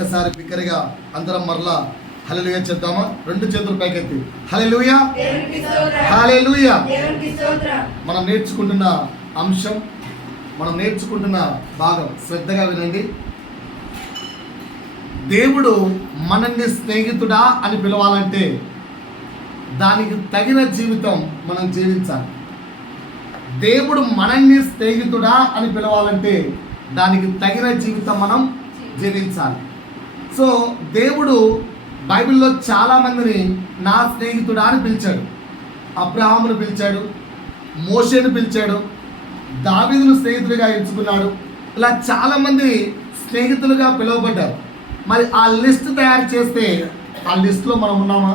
ఒక్కసారి బిగ్గరగా అందరం మరలా హల్లెలూయా చెప్దామా? రెండు చేతులు పైకెత్తి హల్లెలూయా, హల్లెలూయా. మనం నేర్చుకుంటున్న అంశం, మనం నేర్చుకుంటున్న భాగం శ్రద్ధగా వినండి. దేవుడు మనల్ని స్నేహితుడా అని పిలవాలంటే దానికి తగిన జీవితం మనం జీవించాలి. దేవుడు మనల్ని స్నేహితుడా అని పిలవాలంటే దానికి తగిన జీవితం మనం జీవించాలి. సో దేవుడు బైబిల్లో చాలామందిని నా స్నేహితుడా అని పిలిచాడు. అబ్రహామును పిలిచాడు, మోషేను పిలిచాడు, దావీదును స్నేహితుడిగా ఎంచుకున్నాడు. ఇలా చాలామంది స్నేహితులుగా పిలువబడ్డారు. మరి ఆ లిస్ట్ తయారు చేస్తే ఆ లిస్టులో మనం ఉన్నామా?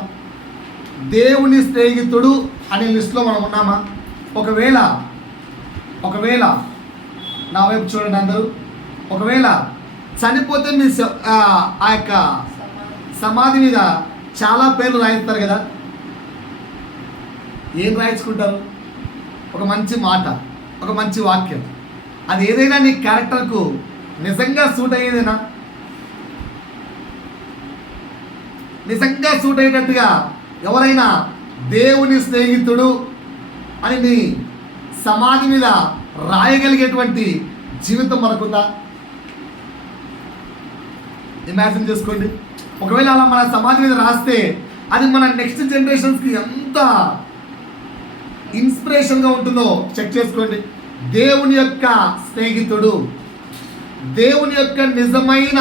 దేవుని స్నేహితుడు అనే లిస్టులో మనం ఉన్నామా? ఒకవేళ నా వైపు చూడండి అందరూ. ఒకవేళ చనిపోతే మీ ఆ యొక్క సమాధి మీద చాలా పేర్లు రాయిస్తారు కదా, ఏం రాయించుకుంటారు? ఒక మంచి మాట, ఒక మంచి వాక్యం. అది ఏదైనా నీ క్యారెక్టర్కు నిజంగా సూట్ అయ్యేదేనా? నిజంగా సూట్ అయ్యేటట్టుగా ఎవరైనా దేవుని స్నేహితుడు అని నీ సమాధి మీద రాయగలిగేటువంటి జీవితం మనకుందా? ఇమాజిన్ చేసుకోండి. ఒకవేళ అలా మన సమాధి మీద రాస్తే అది మన నెక్స్ట్ జనరేషన్స్కి ఎంత ఇన్స్పిరేషన్గా ఉంటుందో చెక్ చేసుకోండి. దేవుని యొక్క స్నేహితుడు, దేవుని యొక్క నిజమైన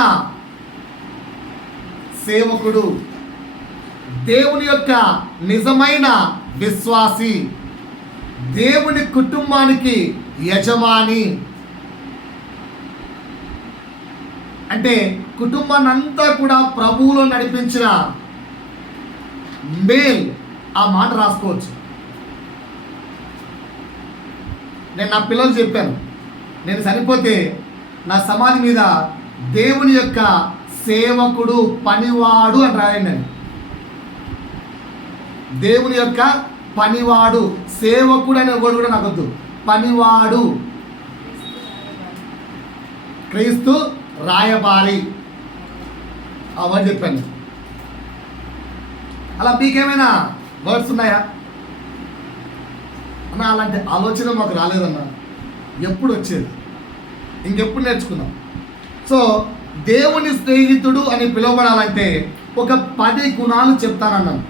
సేవకుడు, దేవుని యొక్క నిజమైన విశ్వాసి, దేవుని కుటుంబానికి యజమాని. అంటే కుటుంబాన్ని అంతా కూడా ప్రభువులో నడిపించిన మేల్ ఆ మాట రాసుకోవచ్చు. నేను నా పిల్లలు చెప్పాను, నేను చనిపోతే నా సమాధి మీద దేవుని యొక్క సేవకుడు, పనివాడు అని రాయండి. నేను దేవుని యొక్క పనివాడు, సేవకుడు అనే వర్డ్ కూడా నాకు వద్దు, పనివాడు, క్రీస్తు రాయబారి, ఆ వర్డ్ చెప్పాను. అలా మీకేమైనా వర్డ్స్ ఉన్నాయా అన్న? అలాంటి ఆలోచన మాకు రాలేదన్నా. ఎప్పుడు వచ్చేది? ఇంకెప్పుడు నేర్చుకుందాం. సో దేవుని స్నేహితుడు అని పిలువబడాలంటే ఒక 10 గుణాలు చెప్తానన్నాను.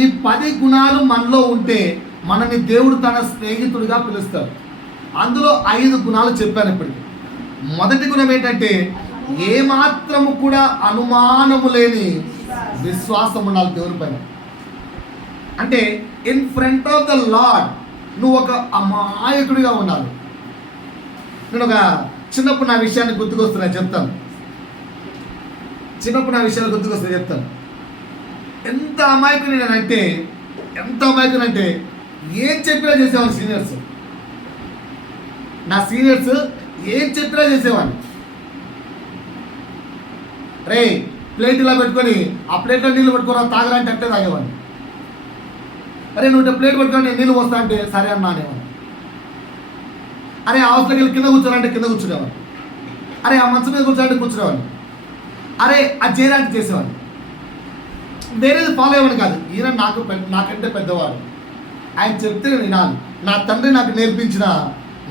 ఈ 10 గుణాలు మనలో ఉంటే మనని దేవుడు తన స్నేహితుడిగా పిలుస్తాడు. అందులో 5 గుణాలు చెప్పాను ఇప్పటికి. మొదటి గుణం ఏంటంటే ఏమాత్రము కూడా అనుమానము లేని విశ్వాసం ఉండాలి దేవుని పైన. అంటే in front of the lord నువ్వు ఒక అమాయకుడిగా ఉండాలి. నేను ఒక చిన్నప్పుడు నా విషయాన్ని గుర్తుకొస్తున్నాయి చెప్తాను. ఎంత అమాయకుని నేనంటే, ఏం చెప్పినా చేసేవాడిని. సీనియర్స్, నా సీనియర్స్ ఏం చెప్పినా చేసేవాడిని. రే ప్లేట్ ఇలా పెట్టుకొని ఆ ప్లేట్లో నీళ్ళు పెట్టుకొని తాగలంటే అంటే తాగేవాడిని. అరే నువ్వు ప్లేట్ పెట్టుకొని నేను నీళ్ళు వస్తా అంటే సరే అన్నా అనేవాడిని. అరే హౌస్లోకి వెళ్ళి కింద కూర్చోాలంటే కింద కూర్చునేవాడిని. అరే ఆ మంచం మీద కూర్చోాలంటే కూర్చునేవాడిని. అరే అది చేయడానికి చేసేవాడిని. వేరేది ఫాలో అయ్యేవాడిని కాదు. ఈయన నాకంటే పెద్దవాడు, ఆయన చెప్తే వినాలి. నా తండ్రి నాకు నేర్పించిన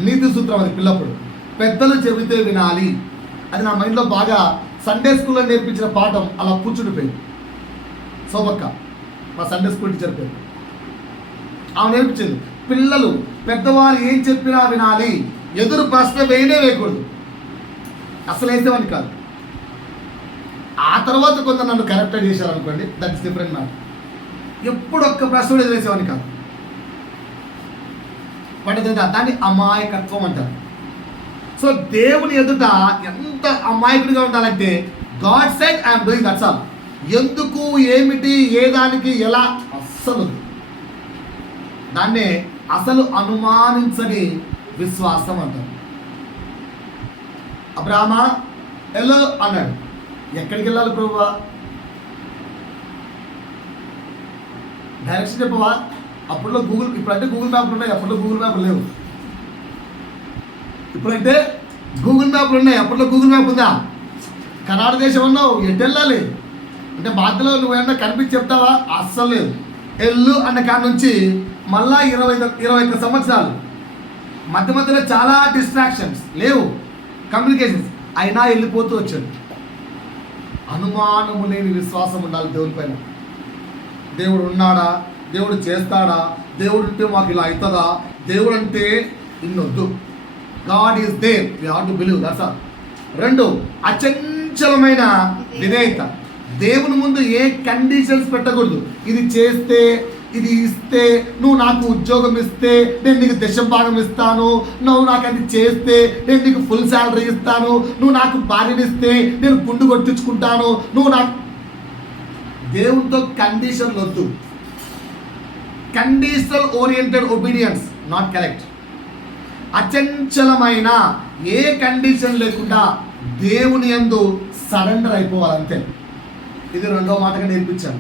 నీతి సూత్రం అది. పిల్లప్పుడు పెద్దలు చెబితే వినాలి. అది నా మైండ్లో బాగా సండే స్కూల్లో నేర్పించిన పాఠం అలా కూర్చుండిపోయింది. శోభక్క మా సండే స్కూల్ టీచర్ పేరు. ఆమె నేర్పించింది, పిల్లలు పెద్దవారు ఏం చెప్పినా వినాలి, ఎదురు ప్రశ్న వేయకూడదు. అసలు వేసేవాడిని కాదు. ఆ తర్వాత కొంత నన్ను కరెక్ట్ చేశారనుకోండి, దట్ ఇస్ డిఫరెంట్ మ్యాటర్. ఎప్పుడు ఒక్క ప్రశ్న ఎదురేసేవాడిని కాదు. దాన్ని అమాయకత్వం అంటారు. సో దేవుని ఎదుట ఎంత అమాయకుడిగా ఉండాలంటే God said I'm doing, that's all. ఎందుకు, ఏమిటి, ఏ దానికి, ఎలా, అస్సలు దాన్నే అసలు అనుమానించని విశ్వాసం అంటారు. అబ్రాహ్మా ఎల్లో అన్నాడు. ఎక్కడికి వెళ్ళాలి ప్రభువా? డైరెక్షన్ చెప్పవా? అప్పట్లో ఇప్పుడంటే గూగుల్ మ్యాప్లు ఉన్నాయి, అప్పట్లో గూగుల్ మ్యాప్లు లేవు. ఇప్పుడంటే గూగుల్ మ్యాప్లు ఉన్నాయి, అప్పట్లో గూగుల్ మ్యాప్ ఉందా? కర్ణాటక దేశం ఉన్నావు, ఎటు వెళ్ళాలి అంటే బాధ్యలో నువ్వు ఏమన్నా కనిపించి చెప్తావా? అస్సలు లేదు. ఎల్లు అన్న కాడ నుంచి మళ్ళా 21 సంవత్సరాలు మధ్య మధ్యలో చాలా డిస్ట్రాక్షన్స్ లేవు, కమ్యూనికేషన్స్, అయినా వెళ్ళిపోతూ వచ్చాడు. అనుమానము లేని విశ్వాసం ఉండాలి దేవుని పైన. దేవుడు ఉన్నాడా, దేవుడు చేస్తాడా, దేవుడు ఉంటే మాకు ఇలా అవుతుందా, దేవుడు అంటే ఇన్నొద్దు. God is there, we have to believe, that's all. 2, అచంచలమైన విధేయత. దేవుని ముందు ఏ కండిషన్స్ పెట్టకూడదు. ఇది చేస్తే, ఇది ఇస్తే, నువ్వు నాకు ఉద్యోగం ఇస్తే నేను నీకు దశభాగం ఇస్తాను, నువ్వు నాకు అది చేస్తే నేను నీకు ఫుల్ శాలరీ ఇస్తాను, నువ్వు నాకు భార్యనిస్తే నేను గుండు కొట్టించుకుంటాను, నువ్వు నాకు. దేవునితో కండిషన్లు వద్దు. Conditional oriented obedience not correct. అచంచలమైన ఏ కండిషన్ లేకుండా దేవుని యందు సరెండర్ అయిపోవాలంతే. ఇది 2వ మాటగా నేర్పించాను.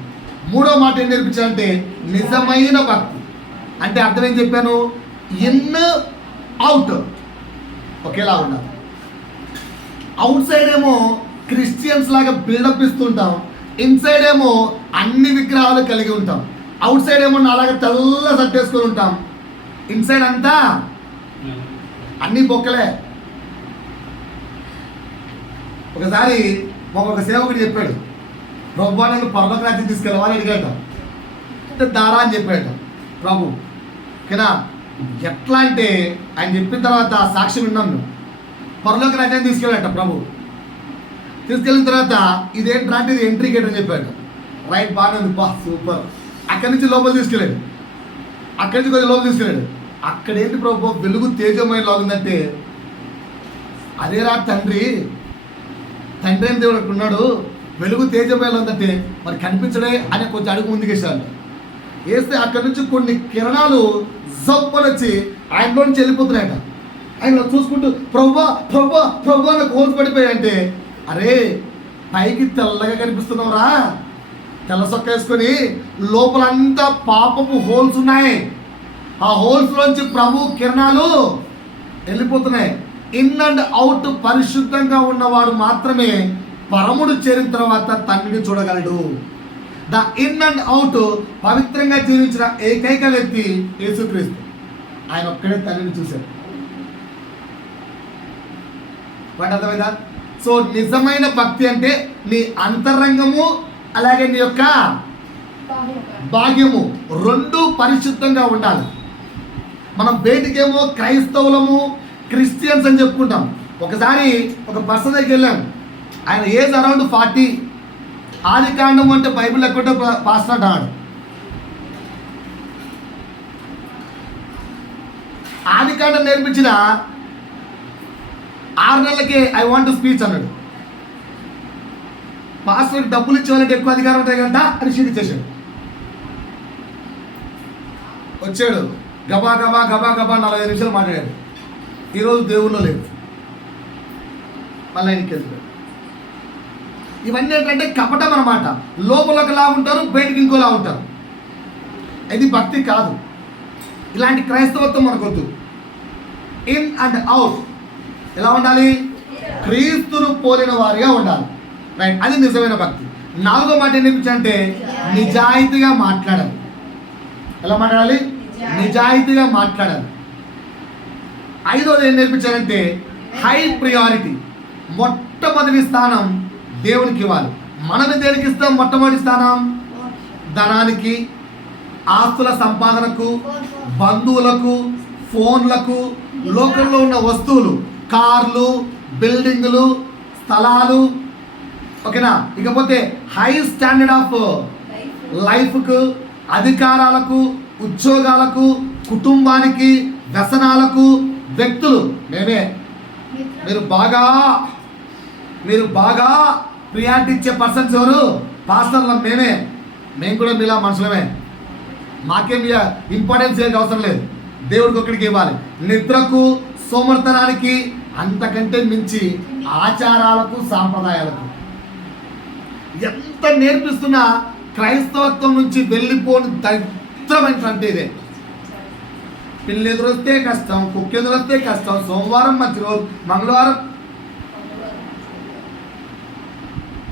3వ మాట ఏం నేర్పించానంటే నిజమైన భక్తి. అంటే అర్థం ఏం చెప్పాను? ఇన్ అవుట్ ఒకేలా ఉండాలి. అవుట్ సైడ్ ఏమో క్రిస్టియన్స్ లాగా బిల్డప్ ఇస్తుంటాం, ఇన్సైడ్ ఏమో అన్ని విగ్రహాలు కలిగి ఉంటాం. అవుట్ సైడ్ ఏమో అలాగే తెల్ల సట్టేసుకొని ఉంటాం, ఇన్సైడ్ అంతా అన్ని బొక్కలే. ఒకసారి ఒక సేవకుడు చెప్పాడు, ప్రభు నన్ను పరలోక రాజ్యం తీసుకెళ్ళమని అడిగాట. అంటే దారా అని చెప్పాడు ప్రభు. ఓకేనా? ఎట్లా అంటే ఆయన చెప్పిన తర్వాత సాక్ష్యం విన్నాం మేము. పరలోక రాజ్యాన్ని తీసుకెళ్ళాట ప్రభు. తీసుకెళ్ళిన తర్వాత ఇదేంట్రా అంటే ఇది ఎంట్రీ గేట్ అని చెప్పాడు. రైట్, బాగానే ఉంది, బా సూపర్. అక్కడి నుంచి లోపల తీసుకెళ్ళాడు, అక్కడి నుంచి కొద్దిగా లోపల తీసుకెళ్ళాడు. అక్కడేంటి ప్రభు వెలుగు తేజమయం లాగుందంటే, అదేరా తండ్రి అయిన దేవుడు అక్కడ ఉన్నాడు, వెలుగు తేజమయం ఉందంటే మరి కనిపించడే అని కొంచెం అడుగు ముందుకేసాడు. వేస్తే అక్కడి నుంచి కొన్ని కిరణాలు జప్పని వచ్చి ఆయనలో నుంచి వెళ్ళిపోతున్నాయట. ఆయన చూసుకుంటూ ప్రభా ప్రభా ప్రభా నాకు హోల్స్ పడిపోయాయంటే, అరే పైకి తెల్లగా కనిపిస్తున్నావురా, తెల్ల సొక్క వేసుకొని లోపలంతా పాపపు హోల్స్ ఉన్నాయి. ఆ హోల్స్లోంచి ప్రభు కిరణాలు వెళ్ళిపోతున్నాయి. ఇన్ అండ్ అవుట్ పరిశుద్ధంగా ఉన్నవాడు మాత్రమే పరముడు చేరిన తర్వాత తండ్రిని చూడగలడు. ద ఇన్ అండ్ అవుట్ పవిత్రంగా జీవించిన ఏకైక వ్యక్తి యేసుక్రీస్తు. ఆయన ఒక్కడే తండ్రిని చూశాడు. వాటి అర్థమైందా? సో నిజమైన భక్తి అంటే నీ అంతరంగము అలాగే నీ యొక్క భాగ్యము 2 పరిశుద్ధంగా ఉండాలి. మనం బయటికేమో క్రైస్తవులము, క్రిస్టియన్స్ అని చెప్పుకుంటాం. ఒకసారి ఒక పర్సన్ దగ్గరికి వెళ్ళాం, ఆయన ఏజ్ అరౌండ్ 40. ఆదికాండం అంటే బైబిల్ ఎక్కడో పాస్టర్ అంటాడు. ఆదికాండం నేర్పించిన 6 నెలలకే ఐ వాంట్ టు స్పీచ్ అన్నాడు. పాస్టర్కి డబ్బులు ఇచ్చేవాళ్ళంటే ఎక్కువ అధికారం ఉంటాయి కదా అని షీట్ ఇచ్చేసాడు. వచ్చాడు, గబా గబా గబా గబా 45 నిమిషాలు మాట్లాడాడు. ఈరోజు దేవుల్లో లేదు, మళ్ళీ ఆయనకి వెళ్తాడు. ఇవన్నీ ఏంటంటే కపటం అన్నమాట. లోపల ఒకలా ఉంటారు, బయటకి ఇంకోలా ఉంటారు. ఇది భక్తి కాదు. ఇలాంటి క్రైస్తవత్వం మనకొద్దు. ఇన్ అండ్ అవుట్ ఎలా ఉండాలి? క్రీస్తును పోలిన వారిగా ఉండాలి. రైట్, అది నిజమైన భక్తి. 4వ మాట ఏం నేర్పించాలంటే నిజాయితీగా మాట్లాడాలి. ఎలా మాట్లాడాలి? నిజాయితీగా మాట్లాడాలి. 5వది ఏం నేర్పించాలంటే హై ప్రియారిటీ, మొట్టమొదటి స్థానం దేవునికి ఇవ్వాలి. మనం దేనికి ఇస్తాం? మొట్టమొదటి స్థానం ధనానికి, ఆస్తుల సంపాదనకు, బంధువులకు, ఫోన్లకు, లోకంలో ఉన్న వస్తువులు, కార్లు, బిల్డింగులు, స్థలాలు. ఓకేనా? ఇకపోతే హై స్టాండర్డ్ ఆఫ్ లైఫ్కు, అధికారాలకు, ఉద్యోగాలకు, కుటుంబానికి, వ్యసనాలకు, వ్యక్తులు. మేమే మీరు బాగా ప్రియారిటీ ఇచ్చే పర్సన్స్ ఎవరు? పాస్టర్లు. మేము కూడా మీలా మనుషులమే. మాకేం ఇంపార్టెన్స్ ఏది అవసరం లేదు, దేవుడికి ఒక్కడికి ఇవ్వాలి. నిద్రకు, సోమర్తనానికి, అంతకంటే మించి ఆచారాలకు, సాంప్రదాయాలకు ఎంత నేర్పిస్తున్నా క్రైస్తవత్వం నుంచి వెళ్ళిపోని దరిద్రమైన అంటే ఇదే. పిల్లి ఎదురొస్తే కష్టం, కుక్క ఎదురొస్తే కష్టం, సోమవారం మంచి రోజు, మంగళవారం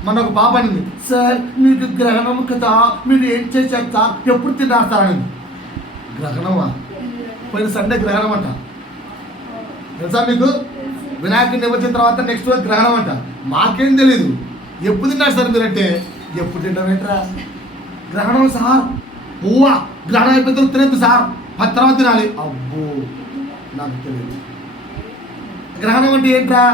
మన ఒక పాప అనింది, సార్ మీకు గ్రహణం కదా, మీరు ఏం చేశారు సార్, ఎప్పుడు తిన్నారు సార్ అనింది. గ్రహణమా? పోయిన సండే గ్రహణం అంట, తెలుసా మీకు? వినాయకుడిని వచ్చిన తర్వాత నెక్స్ట్ రోజు గ్రహణం అంట. మాకేం తెలీదు. ఎప్పుడు తిన్నారు సార్ మీరంటే, ఎప్పుడు తింటామేంట్రా, గ్రహణం సార్, పువ్వా గ్రహణం అయిపోతే తినద్దు సార్, 10 తర్వాత తినాలి. అబ్బో నాకు తెలియదు. గ్రహణం అంటే ఏంట్రా?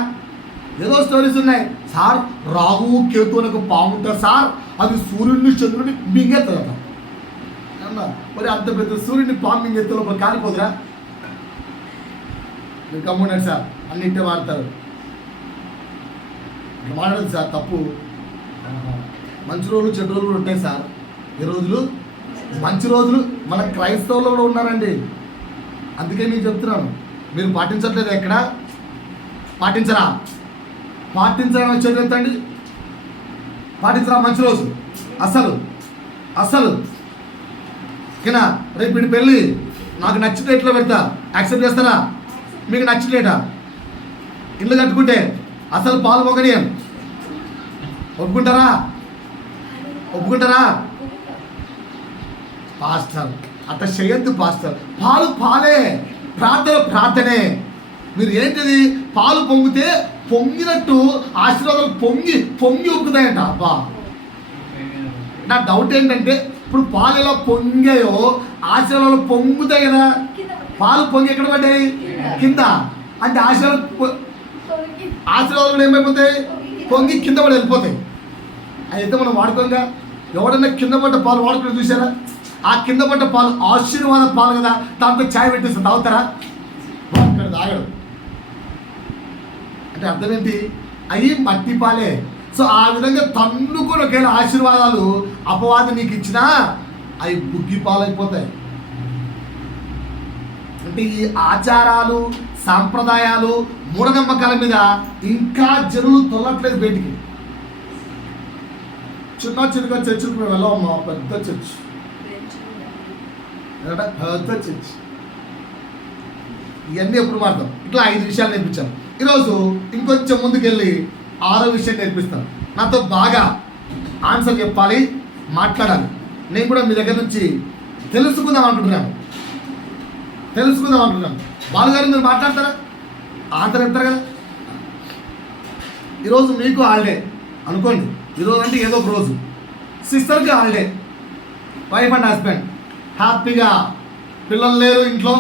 ఏదో స్టోరీస్ ఉన్నాయి సార్. రాహు కేతు అని ఒక పాము ఉంటారు సార్, అది సూర్యుడిని చంద్రుడిని మింగెత్తదట. మరి అంత పెద్ద సూర్యుడిని పాము మింగెత్తే లోపల కాలిపోదురా? మీరు కమ్మున్నారు సార్, అన్నింటే వాడతారు. ఇట్లా మాట్లాడదు సార్, తప్పు. మంచి రోజులు చెడు రోజులు కూడా ఉంటాయి సార్. ఈ రోజులు మంచి రోజులు మన క్రైస్తవులు కూడా ఉన్నారండి. అందుకే నేను చెప్తున్నాను, మీరు పాటించట్లేదు. ఎక్కడ పాటించరా? పాటించరా వచ్చేది ఎత్తండి. పాటించరా మంచి రోజు అసలు అసలు ఓకేనా? రేపు వీడి పెళ్ళి నాకు నచ్చిన రేట్లో పెడతా, యాక్సెప్ట్ చేస్తారా? మీకు నచ్చిన రేటా? ఇల్లు కట్టుకుంటే అసలు పాలు పొగనీయం, ఒప్పుకుంటారా? ఒప్పుకుంటారా? పాస్టర్ అట్లా చేయొద్దు పాస్టర్. పాలు పాలే, ప్రార్థన ప్రార్థనే. మీరు ఏంటిది, పాలు పొంగితే పొంగినట్టు ఆశీర్వాదాలు పొంగి పొంగి ఉప్పుతాయంట. అబ్బా, నా డౌట్ ఏంటంటే, ఇప్పుడు పాలు ఎలా పొంగాయో ఆశీర్వాదాలు పొంగుతాయి కదా. పాలు పొంగి ఎక్కడ పడ్డాయి? కింద. అంటే ఆశీర్వాదాలు ఏమైపోతాయి? పొంగి కింద పడి వెళ్ళిపోతాయి. అయితే మనం వాడుకోగా, ఎవడన్నా కింద పడ్డ పాలు వాడుకుని చూసారా? ఆ కింద పడ్డ పాలు ఆశీర్వాద పాలు కదా, దాంతో ఛాయ్ పెట్టేసి తాగుతారా? అక్కడ తాగడు. అంటే అర్థం ఏంటి? అవి మట్టి పాలే. సో ఆ విధంగా తన్నుకొని ఒకవేళ ఆశీర్వాదాలు అపవాదం నీకు ఇచ్చినా అవి బుగ్గి పాలైపోతాయి. అంటే ఈ ఆచారాలు, సాంప్రదాయాలు, మూఢనమ్మకాల మీద ఇంకా జనులు తొలట్లేదు బయటికి. చిన్న చిన్నగా చర్చికి మేము వెళ్ళామమ్మా, పెద్ద చర్చ్, పెద్ద చర్చ్. ఇవన్నీ ఎప్పుడు మారుతాం. ఇట్లా 5 విషయాలు నేర్పించాను. ఈరోజు ఇంకొంచెం ముందుకెళ్ళి 6వ విషయం నేర్పిస్తాను. నాతో బాగా ఆన్సర్ చెప్పాలి, మాట్లాడాలి. నేను కూడా మీ దగ్గర నుంచి తెలుసుకుందాం అనుకుంటున్నాను. బాలుగారు మీరు మాట్లాడతారా? ఆన్సర్ చెప్తారు కదా. ఈరోజు మీకు హాలిడే అనుకోండి. ఈరోజు అంటే ఏదో ఒక రోజు. సిస్టర్కి హాలిడే, వైఫ్ అండ్ హస్బెండ్ హ్యాపీగా, పిల్లలు లేరు ఇంట్లో,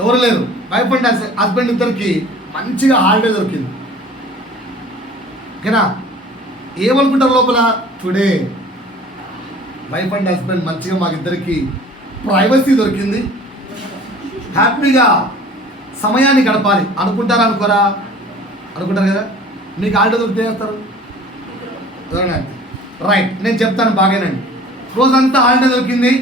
ఎవరు లేరు, వైఫ్ అండ్ హస్బెండ్ ఇద్దరికి మంచిగా హాలిడే దొరికింది. ఓకేనా? ఏమనుకుంటారు లోపల? టుడే వైఫ్ అండ్ హస్బెండ్ మంచిగా మాకిద్దరికి ప్రైవసీ దొరికింది, హ్యాపీగా సమయాన్ని గడపాలి అనుకుంటారా? అనుకోరా? అనుకుంటారు కదా. మీకు హాలిడే దొరికితే చేస్తారు. రైట్, నేను చెప్తాను బాగానండి. రోజంతా హాలిడే దొరికింది.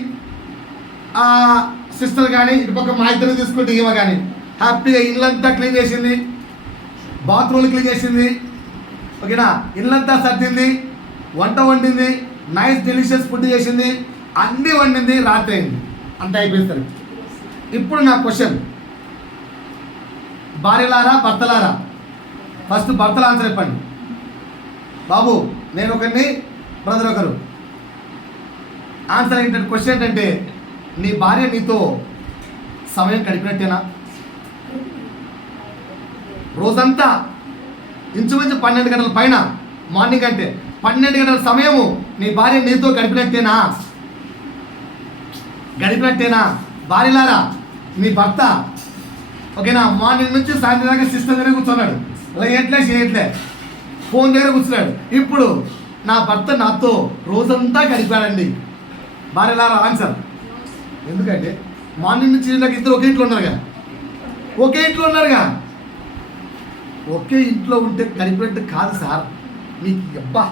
సిస్టర్ కానీ ఇటుపక్క మా ఇద్దరు తీసుకుంటే ఈమె కానీ హ్యాపీగా ఇల్లంతా క్లీన్ చేసింది, బాత్రూమ్లు క్లీన్ చేసింది, ఓకేనా, ఇల్లంతా సర్దింది, వంట వండింది, నైస్ డెలిషియస్ ఫుడ్ చేసింది, అన్నీ వండింది, రాత్రి అయింది, అంతా అయిపోయిస్తారు. ఇప్పుడు నా క్వశ్చన్, భార్యలారా భర్తలారా? ఫస్ట్ భర్తలు ఆన్సర్ చెప్పండి. బాబు నేను ఒకరిని, బ్రదర్ ఒకరు. ఆన్సర్ ఏంటంటే, క్వశ్చన్ ఏంటంటే, నీ భార్య నీతో సమయం గడిపినట్టేనా? రోజంతా ఇంచుమించు 12 గంటల పైన, మార్నింగ్ అంటే 12 గంటల సమయము నీ భార్య నీతో గడిపినట్టేనా? భార్యలారా, నీ భర్త ఓకేనా, మార్నింగ్ నుంచి సాయంత్రం దాకా సిస్టమ్ దగ్గర కూర్చున్నాడు, అలా చేయట్లే, ఫోన్ దగ్గర కూర్చున్నాడు. ఇప్పుడు నా భర్త నాతో రోజంతా గడిపాడండి. భార్యలారా ఆన్సర్. ఎందుకంటే మార్నింగ్ నుంచి నాకు ఇద్దరు ఒకే ఇంట్లో ఉన్నారుగా, ఒకే ఇంట్లో ఉంటే గడిపినట్టు కాదు సార్. మీకు అబ్బా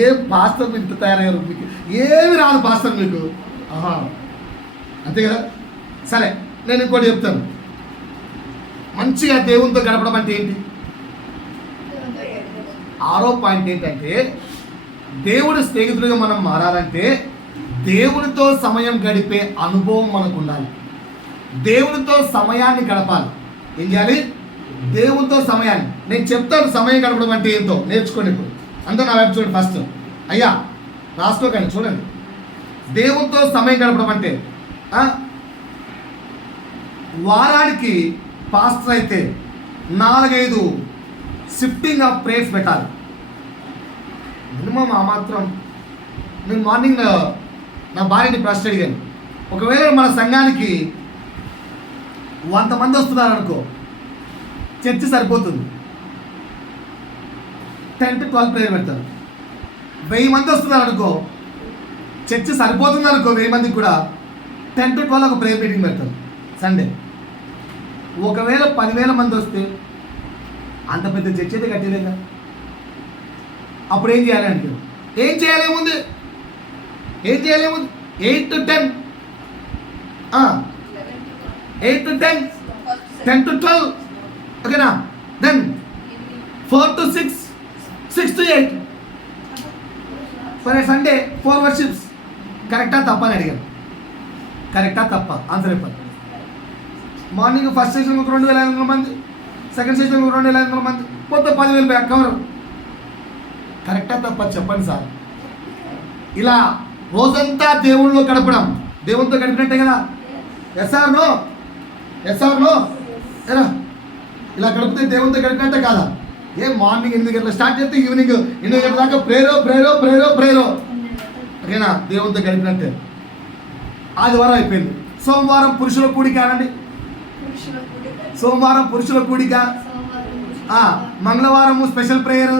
ఏ పాస్టర్ మీరు ఇంత తయారయ్యారు, మీకు ఏమి రాదు పాస్టర్ మీకు. అంతే కదా. సరే, నేను ఇంకోటి చెప్తాను. మంచిగా దేవునితో గడపడం అంటే ఏంటి? 6వ పాయింట్ ఏంటంటే, దేవుడి స్నేహితుడిగా మనం మారాలంటే దేవునితో సమయం గడిపే అనుభవం మనకు ఉండాలి. దేవునితో సమయాన్ని గడపాలి. ఏం చేయాలి? దేవునితో సమయాన్ని. నేను చెప్తాను సమయం గడపడం అంటే ఏంటో నేర్చుకోండి. ఇప్పుడు అందరూ నా వైపు చూడండి. ఫస్ట్ అయ్యా రాసుకోకండి, చూడండి. దేవునితో సమయం గడపడం అంటే వారానికి పాస్టర్ అయితే 4-5 షిఫ్టింగ్ ఆఫ్ ప్రేయర్స్ పెట్టాలి మినిమం. ఆ మాత్రం నేను మార్నింగ్ నా భార్యని ప్రశ్న అడిగాను, ఒకవేళ మన సంఘానికి 100 మంది వస్తున్నారు అనుకో, చర్చి సరిపోతుంది, 10 to 12 ప్రేయర్ పెడతారు. 1000 మంది వస్తున్నారు అనుకో, చర్చి సరిపోతుంది అనుకో, 1000 మందికి కూడా 10 to 12 ఒక ప్రేయర్ మీటింగ్ పెడతారు సండే. ఒకవేళ 10,000 మంది వస్తే అంత పెద్ద చర్చ్ అయితే కట్టేదేగా. అప్పుడు ఏం చేయాలి అంటే ఏం చేయలేముంది 8 to 10, 8 to 10, 10 to 12, ఓకేనా. Then 4 to 6, 6 to 8 for Sunday 4 worships. కరెక్టా తప్ప అని అడిగాను. కరెక్టా తప్ప ఆన్సర్ చెప్పండి. మార్నింగ్ ఫస్ట్ సెషన్ ఒక 2,500 మంది, సెకండ్ సెషన్ ఒక 2,500 మంది, మొత్తం 10,000 బ్యాక్ కవర్. కరెక్టా తప్ప చెప్పండి సార్. ఇలా రోజంతా దేవుళ్ళలో గడపడం దేవునితో గడిపినట్టే కదా. Yes or no? ఎలా ఇలా గడిపితే దేవునితో గడిపినట్టే కాదా? మార్నింగ్ 8 గంటలకు స్టార్ట్ చేస్తే ఈవినింగ్ 8 గంటల దాకా ప్రేరో ఓకేనా, దేవునితో గడిపినట్టే. ఆదివారం అయిపోయింది, సోమవారం పురుషుల కూడిక అనండి. సోమవారం పురుషుల కూడిక, మంగళవారం స్పెషల్ ప్రేయర్,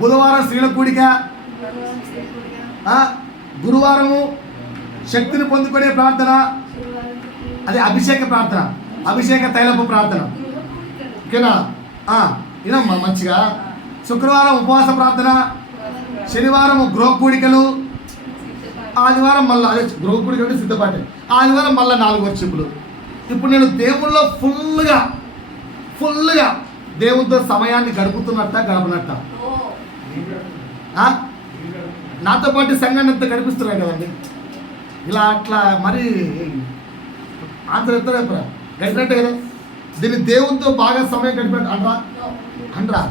బుధవారం స్త్రీల కూడిక, గురువారము శక్తిని పొందుకునే ప్రార్థన, అది అభిషేక ప్రార్థన, అభిషేక తైలపు ప్రార్థన, ఓకేనా. వినమ్మా మంచిగా. శుక్రవారం ఉపవాస ప్రార్థన, శనివారం గృహ కూడికలు, ఆదివారం మళ్ళీ అదే గృహ కూడిక అంటే సిద్ధపాటే, ఆదివారం మళ్ళీ 4 వర్షిపులు. ఇప్పుడు నేను దేవుళ్ళలో ఫుల్గా దేవునితో సమయాన్ని గడపనట్ట నాతో పాటు సంఘాన్ని అంతా గడిపిస్తున్నాయి కదండి. ఇలా అట్లా మరి ఆన్సర్ ఎత్తారా గడిపినట్టే కదా. దీన్ని దేవునితో బాగా సమయం గడిపినట్టు అనరా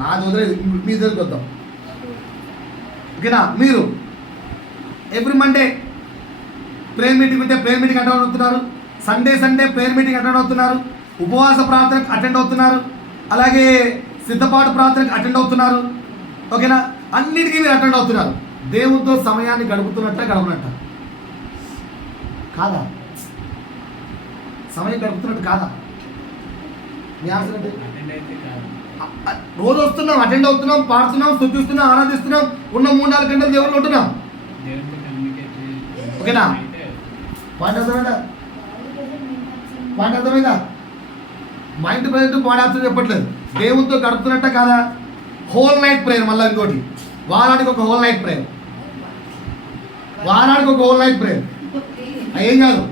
నాది వదిలేదు, మీ దగ్గరికి వద్దాం, ఓకేనా. మీరు ఎవ్రీ మండే ప్రేయర్ మీటింగ్ ఉంటే ప్రేయర్ మీటింగ్ అటెండ్ అవుతున్నారు, సండే ప్రేయర్ మీటింగ్ అటెండ్ అవుతున్నారు, ఉపవాస ప్రార్థనకు అటెండ్ అవుతున్నారు, అలాగే సిద్ధపాటు ప్రార్థనకు అటెండ్ అవుతున్నారు, ఓకేనా. అన్నిటికీ మీరు అటెండ్ అవుతున్నారు. దేవునితో సమయాన్ని గడపనట్ట కాదా? సమయం గడుపుతున్నట్టు కాదా? మీ ఆన్సర్ ఏంటి? రోజు వస్తున్నాం, అటెండ్ అవుతున్నాం, పాడుతున్నాం, స్తుతిస్తున్నాం, ఆరాధిస్తున్నాం, ఉన్న 3-4 గంటలు దేవుళ్ళు ఉంటున్నాం, ఓకేనా. పాయింట్ అర్థమైందా? మైండ్ ప్రజెంట్ బాడీ ఆప్షన్ చెప్పట్లేదు. దేవునితో గడుపుతున్నట్ట కాదా? హోల్ నైట్ ప్రేయర్, మళ్ళీ ఇంకోటి వారానికి ఒక హోల్ నైట్ ప్రేయర్, ఏం కాదు,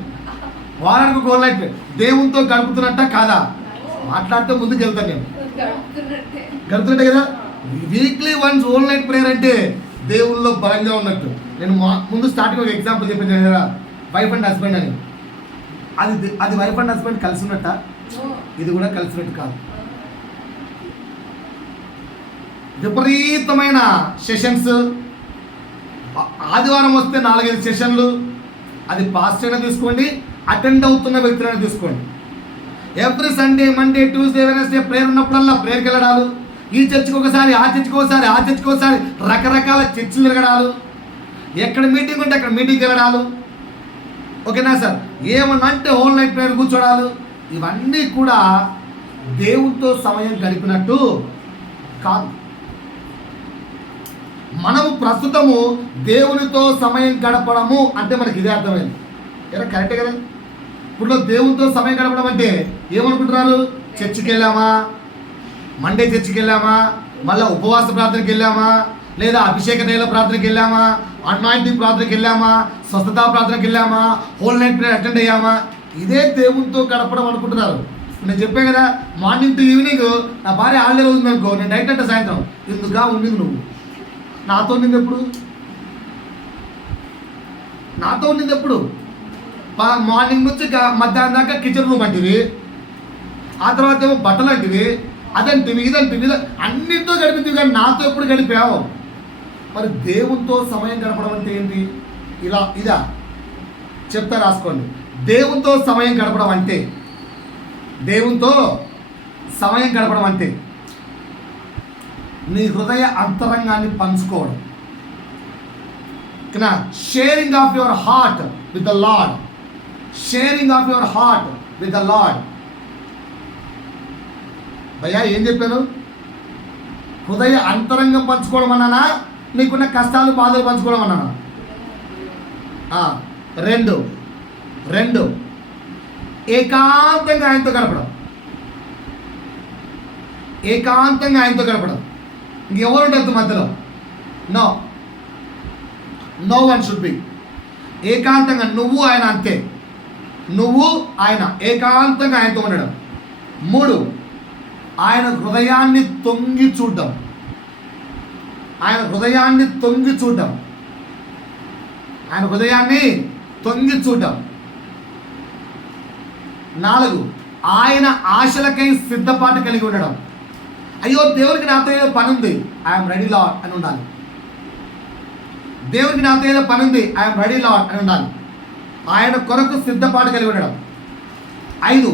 వారానికి ఒక హోల్ నైట్ ప్రేయర్ దేవునితో గడుపుతున్నట్ట కాదా? మాట్లాడితే ముందుకు వెళ్తాను నేను. గడుపుతున్నట్టే కదా. Weekly once whole night prayer అంటే దేవుళ్ళలో బలంగా ఉన్నట్టు. నేను ముందు స్టార్టింగ్ ఒక ఎగ్జాంపుల్ చెప్పాను కదా, వైఫ్ అండ్ హస్బెండ్ అని. అది వైఫ్ అండ్ హస్బెండ్ కలిసి ఉన్నట్ట, ఇది కూడా కలిసినట్టు కాదు. విపరీతమైన సెషన్స్, ఆదివారం వస్తే 4-5 సెషన్లు, అది పాస్ట్ అయినా తీసుకోండి, అటెండ్ అవుతున్న వ్యక్తులైనా తీసుకోండి. Every Sunday, Monday, Tuesday, Wednesday prayer ఉన్నప్పుడల్లా ప్రేయర్కి వెళ్ళడాలు, ఈ చర్చికి ఒకసారి, ఆ చర్చికి ఒకసారి రకరకాల చర్చిలు తిరగడాలు, ఎక్కడ మీటింగ్ ఉంటే అక్కడ మీటింగ్కి వెళ్ళడాలు, ఓకేనా సార్. ఏమన్నా అంటే హోల్ నైట్ ప్రేయర్ కూర్చోడాలు, ఇవన్నీ కూడా దేవునితో సమయం గడిపినట్టు కాదు. మనము ప్రస్తుతము దేవునితో సమయం గడపడము అంటే మనకి ఇదే అర్థమైంది. కరెక్టే కదా. ఇప్పుడు దేవునితో సమయం గడపడం అంటే ఏమనుకుంటున్నారు? చర్చికి వెళ్ళామా, మండే చర్చికి వెళ్ళామా, మళ్ళీ ఉపవాస ప్రార్థనకి వెళ్ళామా, లేదా అభిషేక తైల ప్రార్థనకి వెళ్ళామా, అనాయింటింగ్ ప్రార్థనకి వెళ్ళామా, స్వస్థతా ప్రార్థనకి వెళ్ళామా, హోల్ నైట్ ప్రేయర్ అటెండ్ అయ్యామా, ఇదే దేవునితో గడపడం అనుకుంటున్నారు. నేను చెప్పే కదా, మార్నింగ్ టు ఈవినింగ్ నా భార్య హాలిడే రోజు అనుకో, నేను నైట్ అంటే సాయంత్రం ఎందుకుగా ఉండింది. నువ్వు నాతో ఉండింది ఎప్పుడు? మార్నింగ్ నుంచి మధ్యాహ్నం దాకా కిచెన్ రూమ్ అంటివి, ఆ తర్వాత ఏమో బట్టలు అంటివి, అదంటివి ఇదంటివి అన్నింటితో గడిపింది, కానీ నాతో ఎప్పుడు గడిపావు? మరి దేవునితో సమయం గడపడం అంటే ఏంటి? ఇదా చెప్తా, రాసుకోండి. దేవునితో సమయం గడపడం అంటే, దేవునితో సమయం గడపడం అంటే నీ హృదయ అంతరంగాన్ని పంచుకోవడం. Sharing of your heart with the lord. Sharing of your heart with the lord. భయ్యా ఏం చెప్పాను? హృదయ అంతరంగం పంచుకోవడం అన్నానా, నీకున్న కష్టాలు బాధలు పంచుకోవడం అన్నానా? రెండు ఏకాంతంగా ఆయనతో గడపడం. ఏకాంతంగా ఆయనతో గడపడం. ఇంకెవరు ఉండద్దు మధ్యలో. No one should be. ఏకాంతంగా నువ్వు ఆయన, అంతే. నువ్వు ఆయన, ఏకాంతంగా ఆయనతో ఉండడం. 3, ఆయన హృదయాన్ని తొంగి చూడడం. ఆయన హృదయాన్ని తొంగి చూడడం. ఆయన హృదయాన్ని తొంగి చూడడం. 4, ఆయన ఆశలకై సిద్ధపాటు కలిగి ఉండడం. అయ్యో దేవుడికి నాతో ఏదో పని ఉంది, ఐఎమ్ రెడీ లార్డ్ అని ఉండాలి. దేవుడికి నాతో ఏదో పని ఉంది, ఐఎమ్ రెడీ లార్డ్ అని ఉండాలి. ఆయన కొరకు సిద్ధపాటు కలిగి ఉండడం. 5,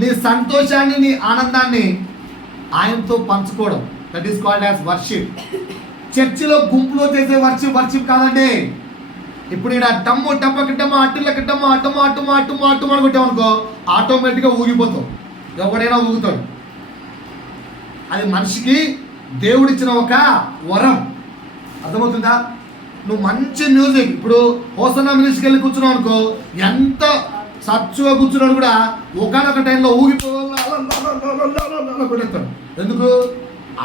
నీ సంతోషాన్ని, నీ ఆనందాన్ని ఆయనతో పంచుకోవడం. That is called as worship. చర్చిలో గుంపులో చేసే వర్షిప్ కాదండి. ఇప్పుడు ఇక్కడ డమ్ము టమ్మకిట్టమ్మ అట్టులకిట్టమ్మ అట్టుమ అనుకుంటామనుకో, ఆటోమేటిక్గా ఊగిపోతావు. ఎవడైనా ఊగుతాడు. అది మనిషికి దేవుడిచ్చిన ఒక వరం. అర్థమవుతుందా? నువ్వు మంచి మ్యూజిక్, ఇప్పుడు హోసన్నా మ్యూజిక్ వెళ్ళి కూర్చున్నావు అనుకో, ఎంత సచ్చుగా కూర్చున్నాడు కూడా ఒకనొక టైంలో ఊగిపోతాడు. ఎందుకు?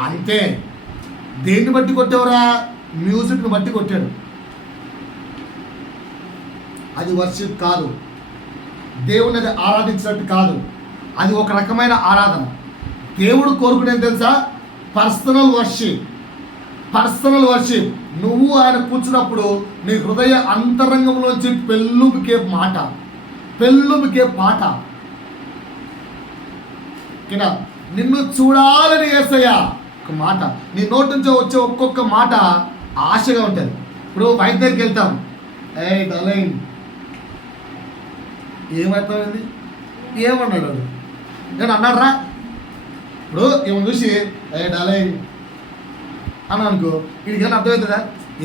అంతే. దేన్ని బట్టి కొట్టేవరా? మ్యూజిక్ని బట్టి కొట్టాడు. అది వర్షిప్ కాదు. దేవుని అది ఆరాధించినట్టు కాదు. అది ఒక రకమైన ఆరాధన. దేవుడు కోరుకునేది తెలుసా? Personal worship. నువ్వు ఆయన కూర్చున్నప్పుడు నీ హృదయ అంతరంగంలోంచి పెళ్ళుమికే పాట. నిన్ను చూడాలని యేసయ్యా ఒక మాట. నీ నోటి నుంచి వచ్చే ఒక్కొక్క మాట ఆశగా ఉంటుంది. ఇప్పుడు వైద్య దగ్గరికి వెళ్తాం, ఏయ్ డార్లింగ్, ఏమవుతామండి? ఏమన్నాడు? నేను అన్నాడు రా. ఇప్పుడు ఏమో చూసి ఏ డార్లింగ్ అని అనుకో, వీడికి ఏమైనా అర్థమవుతుందా?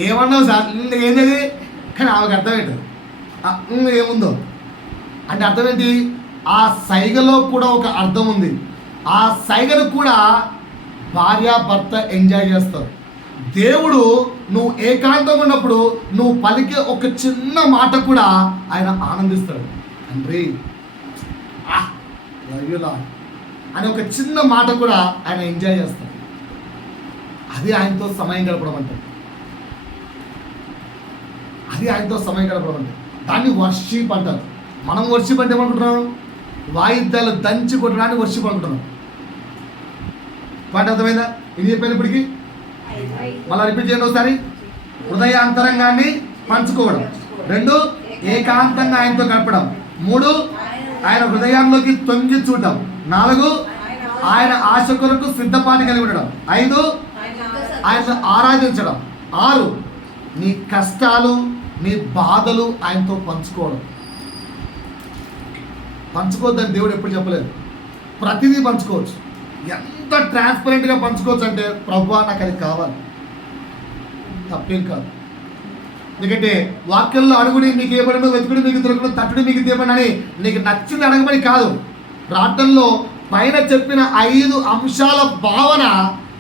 ఏమన్నావు సార్, ఏంటది? కానీ ఆమెకు అర్థమవుతుంది ఏముందో అంటే. అర్థం ఏంటి? ఆ సైగలో కూడా ఒక అర్థం ఉంది. ఆ సైగను కూడా భార్యాభర్త ఎంజాయ్ చేస్తారు. దేవుడు నువ్వు ఏకాంతంగా ఉన్నప్పుడు నువ్వు పలికే ఒక చిన్న మాట కూడా ఆయన ఆనందిస్తాడు. తండ్రి అని ఒక చిన్న మాట కూడా ఆయన ఎంజాయ్ చేస్తాడు. అది ఆయనతో సమయం గడపడం అంటే. దాన్ని వర్షిప్ అంటారు. మనం వర్షిప్ అంటే ఏమనుకుంటున్నాం? వాయిద్యాలు దంచి కొట్టడానికి వర్షిప్ అనుకుంటున్నాం. పాట అర్థమైందా? ఇది చెప్పాను ఇప్పటికి. మళ్ళీ రిపీట్ చేయండి ఒకసారి. హృదయ అంతరంగాన్ని పంచుకోవడం. 2, ఏకాంతంగా ఆయనతో గడపడం. 3, ఆయన హృదయంలోకి తొంగి చూడడం. 4, ఆయన ఆశ కొరకు సిద్ధపాటు కలిగి ఉండడం. 5, ఆయన ఆరాధించడం. 6, నీ కష్టాలు, నీ బాధలు ఆయనతో పంచుకోవడం. పంచుకోవద్దని దేవుడు ఎప్పుడు చెప్పలేదు. ప్రతిదీ పంచుకోవచ్చు. ఎంత ట్రాన్స్పరెంట్గా పంచుకోవచ్చు అంటే, ప్రభువా నాకు అది కావాలి, తప్పేం కాదు. ఎందుకంటే వాక్యంలో అడుగుడి మీకు ఏమడను, వెతుకుడి మీకు దొరకను, తట్టుడి మీకు దేమని అని నీకు నచ్చింది అడగమని కాదు. ప్రార్థనలో పైన చెప్పిన 5 అంశాల భావన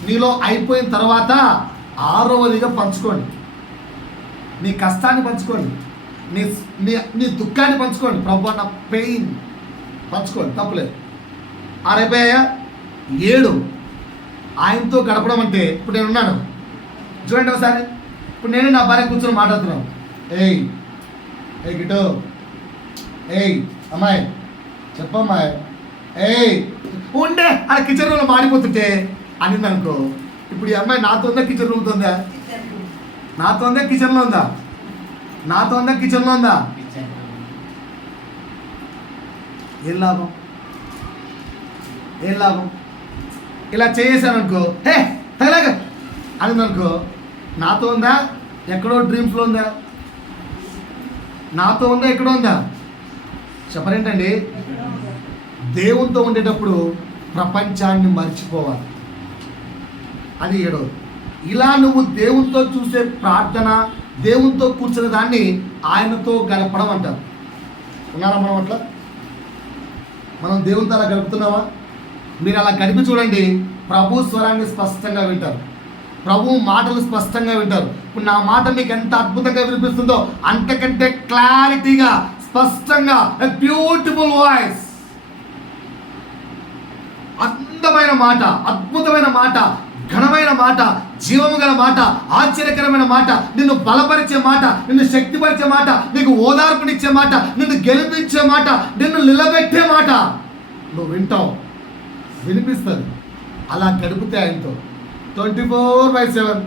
నీలో అయిపోయిన తర్వాత 6వదిగా పంచుకోండి. నీ కష్టాన్ని పంచుకోండి, నీ దుఃఖాన్ని పంచుకోండి. ప్రభువా నా పెయిన్ పంచుకోండి, తప్పులేదు. 7 ఆయనతో గడపడం అంటే, ఇప్పుడు నేను ఉన్నాను చూడండి ఒకసారి. ఇప్పుడు నేను నా భార్య కూర్చొని మాట్లాడుతున్నాను. ఏయ్ గిటో, ఏయ్ అమ్మాయి చెప్పమ్మాయి, ఏయ్ ఉండే ఆ కిచెన్ రూమ్లో మాడిపోతుంటే అనింది అనుకో. ఇప్పుడు ఈ అమ్మాయి నాతో ఉందా, కిచెన్ రూమ్తో ఉందా? నాతో ఉందా, కిచెన్లో ఉందా? నాతో ఉందా, కిచెన్లో ఉందా? ఏం లాభం? ఇలా చేసాను అనుకో, హే తగలాగ అని అనుకో, నాతో ఉందా ఎక్కడో డ్రీమ్స్లో ఉందా? నాతో ఉందా ఎక్కడో ఉందా? చెప్పరేంటండి? దేవునితో ఉండేటప్పుడు ప్రపంచాన్ని మర్చిపోవాలి. అది 7. ఇలా నువ్వు దేవునితో చూసే ప్రార్థన, దేవునితో కూర్చునే దాన్ని ఆయనతో గడపడం అంటారు. ఉన్నారా మనం అట్లా? మనం దేవునితో అలా గడుపుతున్నావా? మీరు అలా గడిపి చూడండి, ప్రభు స్వరాన్ని స్పష్టంగా వింటారు, ప్రభు మాటలు స్పష్టంగా వింటారు. ఇప్పుడు నా మాట మీకు ఎంత అద్భుతంగా వినిపిస్తుందో అంతకంటే క్లారిటీగా, స్పష్టంగా, బ్యూటిఫుల్ వాయిస్, అందమైన మాట, అద్భుతమైన మాట, ఘనమైన మాట, జీవము గల మాట, ఆశ్చర్యకరమైన మాట, నిన్ను బలపరిచే మాట, నిన్ను శక్తిపరిచే మాట, నీకు ఓదార్పునిచ్చే మాట, నిన్ను గెలిపించే మాట, నిన్ను నిలబెట్టే మాట నువ్వు వింటావు, వినిపిస్తుంది. అలా గడిపితే ఆయనతో 24/7.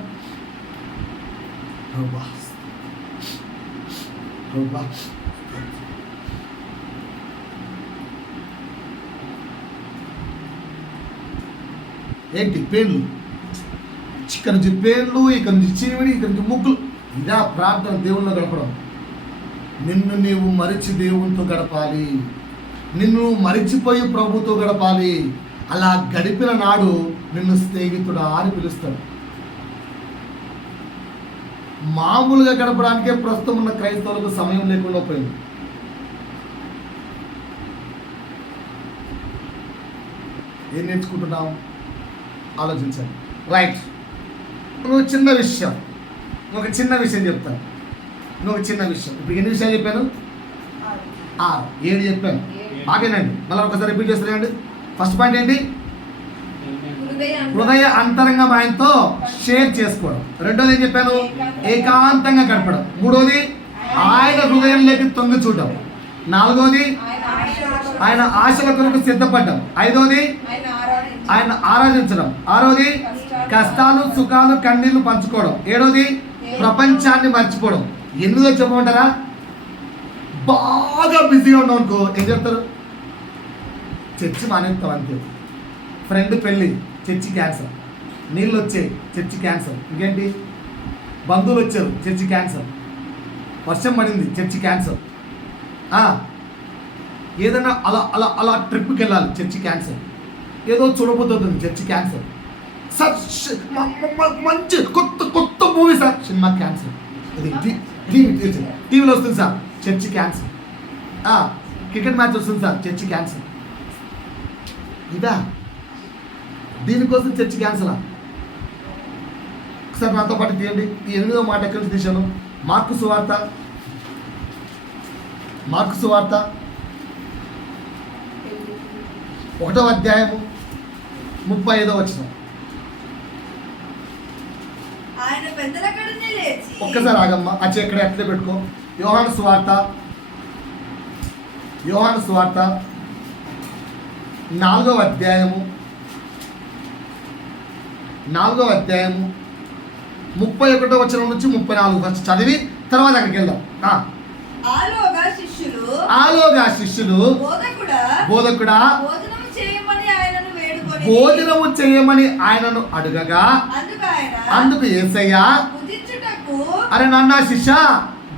ఏంటి పేర్లు? ఇక్కడ నుంచి పేర్లు, ఇక్కడ నుంచి చీమిడి, ఇక్కడ నుంచి ముగ్గులు. ఇదా ప్రార్థన, దేవుల్లో గడపడం. నిన్ను నీవు మరిచి దేవునితో గడపాలి, నిన్ను మరిచిపోయి ప్రభుతో గడపాలి. అలా గడిపిన నాడు నిన్ను స్నేహితుడా అని పిలుస్తాడు. మామూలుగా గడపడానికే ప్రస్తుతం ఉన్న క్రైస్తవులకు సమయం లేకుండా పోయింది. ఏం నేర్చుకుంటున్నాం ఆలోచించండి. రైట్, ఒక చిన్న విషయం చెప్తాను. ఒక చిన్న విషయం. ఇప్పుడు ఎన్ని విషయాలు చెప్పాను? 7 చెప్పాను. బాగేనండి. మళ్ళీ ఒకసారి రిపీట్ చేస్తానండి. ఫస్ట్ పాయింట్ ఏంటి? హృదయ అంతరంగం ఆయనతో షేర్ చేసుకోవడం. రెండోది ఏం చెప్పాను? ఏకాంతంగా గడపడం. మూడోది ఆయన హృదయంలోకి తొంగి చూడడం. నాలుగోది ఆయన ఆశల కొరకు సిద్ధపడ్డం. ఐదోది ఆయన ఆరాధించడం. ఆరోది కష్టాలు, సుఖాలు, కన్నీళ్లు పంచుకోవడం. ఏడోది ప్రపంచాన్ని మర్చిపోవడం. ఎనిమిదో చెప్పమంటారా? బాగా బిజీగా ఉన్నాం అనుకో, ఏం చెప్తారు? చర్చి మానేస్తాం అంతే. ఫ్రెండ్ పెళ్ళి, చర్చి క్యాన్సర్. నీళ్ళు వచ్చాయి, చర్చి క్యాన్సర్. ఇంకేంటి? బంధువులు వచ్చారు, చర్చి క్యాన్సర్. వర్షం పడింది, చర్చి క్యాన్సర్. ఏదైనా అలా అలా అలా ట్రిప్కి వెళ్ళాలి, చర్చి క్యాన్సర్. ఏదో చూడబోతుంది, చర్చి క్యాన్సర్. సార్ మంచి కొత్త కొత్త మూవీ సార్, సినిమా క్యాన్సర్. అది టీవీలో వస్తుంది sir, church cancer. Cricket match వస్తుంది సార్, చర్చి క్యాన్సర్. ఇదా? దీనికోసం చర్చి క్యాన్సరా? ఒకసారి నాతో పాటు తీయండి. ఈ 8వ మాట ఎక్కడి నుంచి తీశాను? మార్కు సువార్త 1వ అధ్యాయము 35వ వచనం. ఒక్కసారి ఆగమ్మ, అచ్చే ఇక్కడ ఎట్లే పెట్టుకో. యోహాను సువార్త 4వ అధ్యాయము 31వ వచనం నుంచి 34 ఫస్ట్ చదివి తర్వాత అక్కడికి వెళ్దాం. ఆలోగా శిష్యులు బోధకుడా భోజనము చేయమని ఆయనను అడగగా, అందుకు యేసయ్య, అరే నాన్న శిష్య,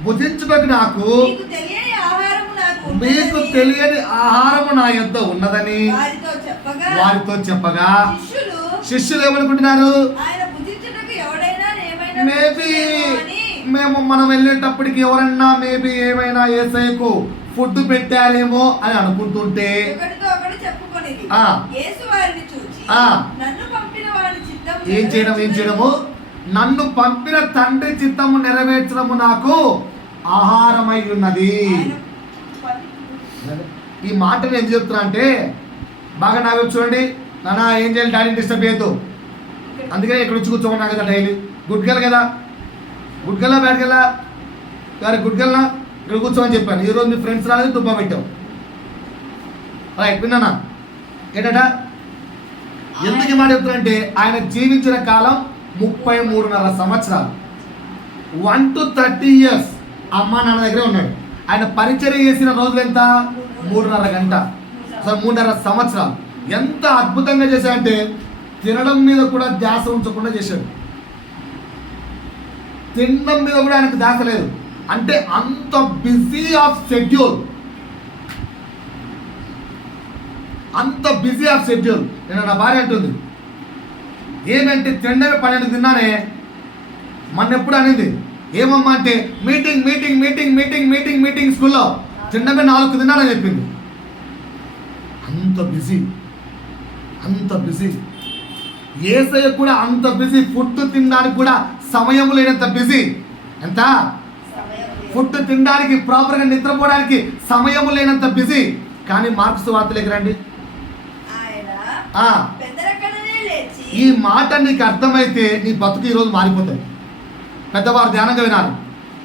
భుజించుటకు నాకు మీకు తెలియని ఆహారము నా యొద్ద ఉన్నదని వారితో చెప్పగా, శిష్యులు ఏమనుకుంటున్నారు? మేబీ మనం వెళ్ళేటప్పటికి ఎవరన్నా మేబీ ఏమైనా యేసయ్యకు ఫుడ్ పెట్టారేమో అని అనుకుంటుంటే, ఏం చేయడము? నన్ను పంపిన తండ్రి చిత్తము నెరవేర్చడము నాకు ఆహారమై ఉన్నది. ఈ మాటను ఎందుకు చెప్తున్నా అంటే, బాగా నా వైపు చూడండి. నాన్న ఏం చేయాలి, డాడీని డిస్టర్బ్ చేయొద్దు. అందుకని ఇక్కడ వచ్చి కూర్చోమన్నా కదా డైలీ. గుడ్ గర్ల్ కదా, గుడ్ గర్లా బ్యాడ్ గర్లా? గుడ్ గర్లా, ఇక్కడ కూర్చోమని చెప్పాను. ఈరోజు మీ ఫ్రెండ్స్ రాలేదు, తుప్పా పెట్టావు. రైట్, విన్నానా? ఏంటట? ఎందుకు మాట చెప్తున్నా? ఆయన జీవించిన కాలం 33.5 సంవత్సరాలు. 1 to 30 years అమ్మ నాన్న దగ్గరే ఉన్నాడు. ఆయన పరిచర్య చేసిన రోజులు ఎంత? 3.5 గంట. 3.5 సంవత్సరాలు. ఎంత అద్భుతంగా చేశాడంటే, తినడం మీద కూడా ధ్యాస ఉంచకుండా చేశాడు. తినడం మీద కూడా ఆయనకు ధ్యాస లేదు. అంటే అంత బిజీ ఆఫ్ షెడ్యూల్, అంత బిజీ ఆఫ్ షెడ్యూల్. నేను నా భార్య అంటుంది, ఏమంటే తినడమే 12 తిన్నానే. మొన్న ఎప్పుడు అనేది ఏమమ్మా అంటే meeting meeting meeting meeting meeting meeting స్కూల్లో తినడమే 4 తిన్నానని చెప్పింది. అంత బిజీ, అంత బిజీ. యేసయ్య కూడా అంత బిజీ. ఫుడ్ తినడానికి కూడా సమయం లేనంత బిజీ. ఎంత? ఫుడ్ తినడానికి, ప్రాపర్గా నిద్రపోవడానికి సమయం లేనంత బిజీ. కానీ మార్క్స్ వార్తలోకి రండి. ఈ మాట నీకు అర్థమైతే నీ బతుకు ఈరోజు మారిపోతాయి. పెద్దవారు ధ్యానంగా వినాలి.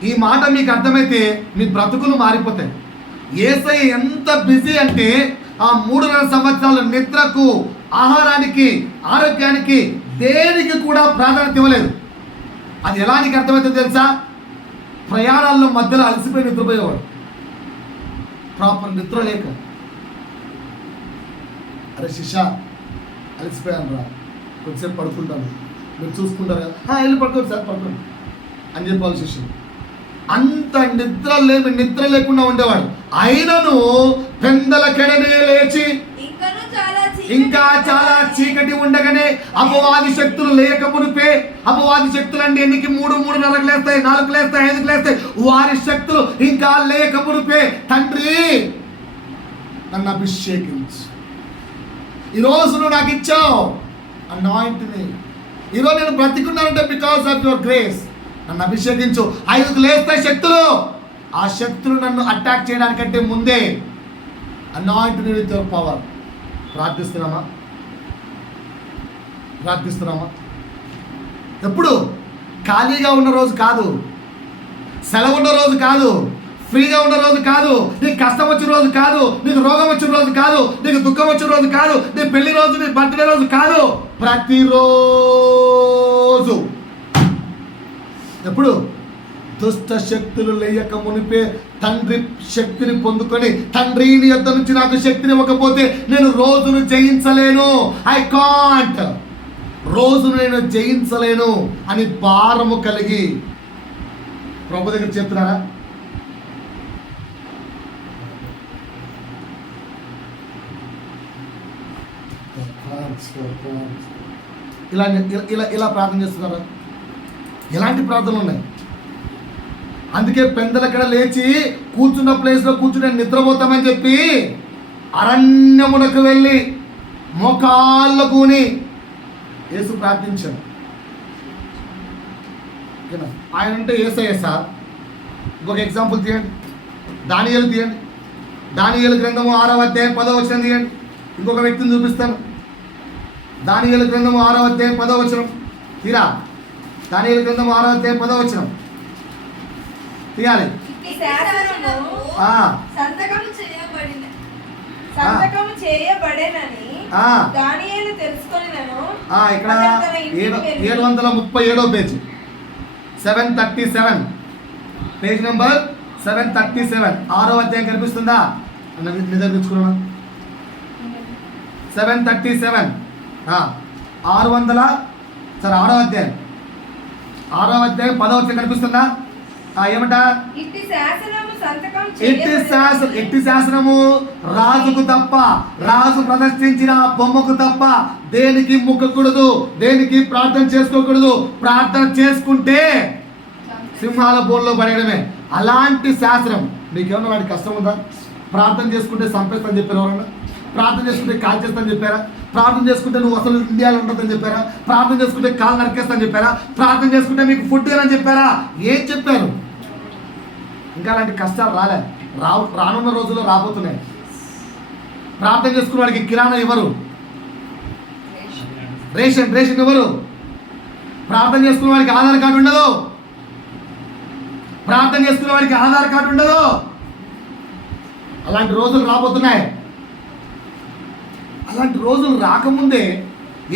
ఈ మాట మీకు అర్థమైతే మీ బ్రతుకులు మారిపోతాయి. యేసయ్య ఎంత బిజీ అంటే ఆ 3.5 సంవత్సరాలు నిద్రకు, ఆహారానికి, ఆరోగ్యానికి, దేనికి కూడా ప్రాధాన్యత ఇవ్వలేదు. అది ఎలా నీకు అర్థమైతే తెలుసా? ప్రయాణాల్లో మధ్యలో అలసిపోయి నిద్రపోయేవాడు. ప్రాపర్ నిద్ర లేక, అరే శిష్య అలసిపోయాను రా, కొద్దిసేపు పడుకుంటాను, మీరు చూసుకుంటారు కదా, వెళ్ళి పడుకోండి సార్, పడుకోండి అని చెప్పాలి శిష్యుడు. అంత నిద్ర లేకుండా ఉండేవాడు. అయినను పెందల కెడనే లేచి ఇంకా చాలా చీకటి ఉండగానే అపవాది శక్తులు లేక మునిపే, అపవాది శక్తులు అంటే ఎన్నికి 3:30 లేస్తాయి, 4 లేస్తాయి, 5 లేస్తాయి. వారి శక్తులు ఇంకా లేక మునిపే, తండ్రి నన్ను అభిషేకించు, ఈరోజు నువ్వు నాకు ఇచ్చావు అనాయింట్ మీ, ఈరోజు నేను బ్రతికున్నానంటే బికాస్ ఆఫ్ యువర్ గ్రేస్, నన్ను అభిషేకించు. 5కు లేస్తాయి శక్తులు. ఆ శక్తులు నన్ను అటాక్ చేయడానికంటే ముందే anoint me with your power. ప్రార్థిస్తున్నామా? ఎప్పుడు? ఖాళీగా ఉన్న రోజు కాదు, సెలవు ఉన్న రోజు కాదు, ఫ్రీగా ఉన్న రోజు కాదు, నీకు కష్టం వచ్చిన రోజు కాదు, నీకు రోగం వచ్చిన రోజు కాదు, నీకు దుఃఖం వచ్చిన రోజు కాదు, నీ పెళ్లి రోజు, నీ బర్త్డే రోజు కాదు, ప్రతిరోజు. ఎప్పుడు? దుష్ట శక్తులు లేయక మునిపే తండ్రి శక్తిని పొందుకొని, తండ్రి నీ యొద్ద నుంచి నాకు శక్తిని ఇవ్వకపోతే నేను రోజును జయించలేను, ఐ కాంట్, రోజును నేను జయించలేను అని భారము కలిగి ప్రభు దగ్గర చెప్తున్నారా? ఇలా ప్రార్థన చేస్తున్నారా? ఎలాంటి ప్రార్థనలు ఉన్నాయి? అందుకే పెందలక్కడ లేచి కూర్చున్న ప్లేస్లో కూర్చుని నిద్రపోతామని చెప్పి అరణ్యమునకు వెళ్ళి మోకాళ్ళ కూని యేసు ప్రార్థించాడు. ఆయన అంటే యేసయ్య సార్. ఇంకొక ఎగ్జాంపుల్ తీయండి, దానియేలు తీయండి. దానియేలు గ్రంథము 6వ అధ్యాయం 10వ వచనం తీయండి. ఇంకొక వ్యక్తిని చూపిస్తాను. దానియేలు గ్రంథము 6వ అధ్యాయం 10వ వచనం తీరా. దానియేలు గ్రంథము 6వ అధ్యాయం 10వ వచనం తీయాలి. సంతకము చేయబడేనని దానియేలు తెలుసుకొనెను. ఇక్కడ 737వ పేజీ, 737, పేజ్ నెంబర్ 737, 6వ అధ్యాయం కనిపిస్తుందా? నిద్రించుకున్నా 737, 600, సరే 6వ అధ్యాయం 10వ వచనం కనిపిస్తుందా? ఏమంట? ఇట్టి శాసనము రాజుకు తప్ప, రాజు ప్రదర్శించిన బొమ్మకు తప్ప దేనికి ముక్కకూడదు, దేనికి ప్రార్థన చేసుకోకూడదు. ప్రార్థన చేసుకుంటే సింహాల బోన్లో పడేయడమే. అలాంటి శాసనం మీకేమన్నా వాడికి కష్టం ఉందా? ప్రార్థన చేసుకుంటే చంపేస్తాను చెప్పారు ఎవరన్నా? ప్రార్థన చేసుకుంటే కాల్ చేస్తాను చెప్పారా? ప్రార్థన చేసుకుంటే నువ్వు అసలు ఇండియాలో ఉండదని చెప్పారా? ప్రార్థన చేసుకుంటే కాలు నరికేస్తాను చెప్పారా? ప్రార్థన చేసుకుంటే మీకు ఫుడ్ అని చెప్పారా? ఏం చెప్పారు? ఇంకా అలాంటి కష్టాలు రానున్న రోజుల్లో రాబోతున్నాయి. ప్రార్థన చేసుకున్న వాడికి కిరాణా ఇవ్వరు, రేషన్ ఇవ్వరు. ప్రార్థన చేసుకున్న వాడికి ఆధార్ కార్డు ఉండదు, ప్రార్థన చేసుకున్న వాడికి ఆధార్ కార్డు ఉండదు. అలాంటి రోజులు రాబోతున్నాయి. అలాంటి రోజులు రాకముందే,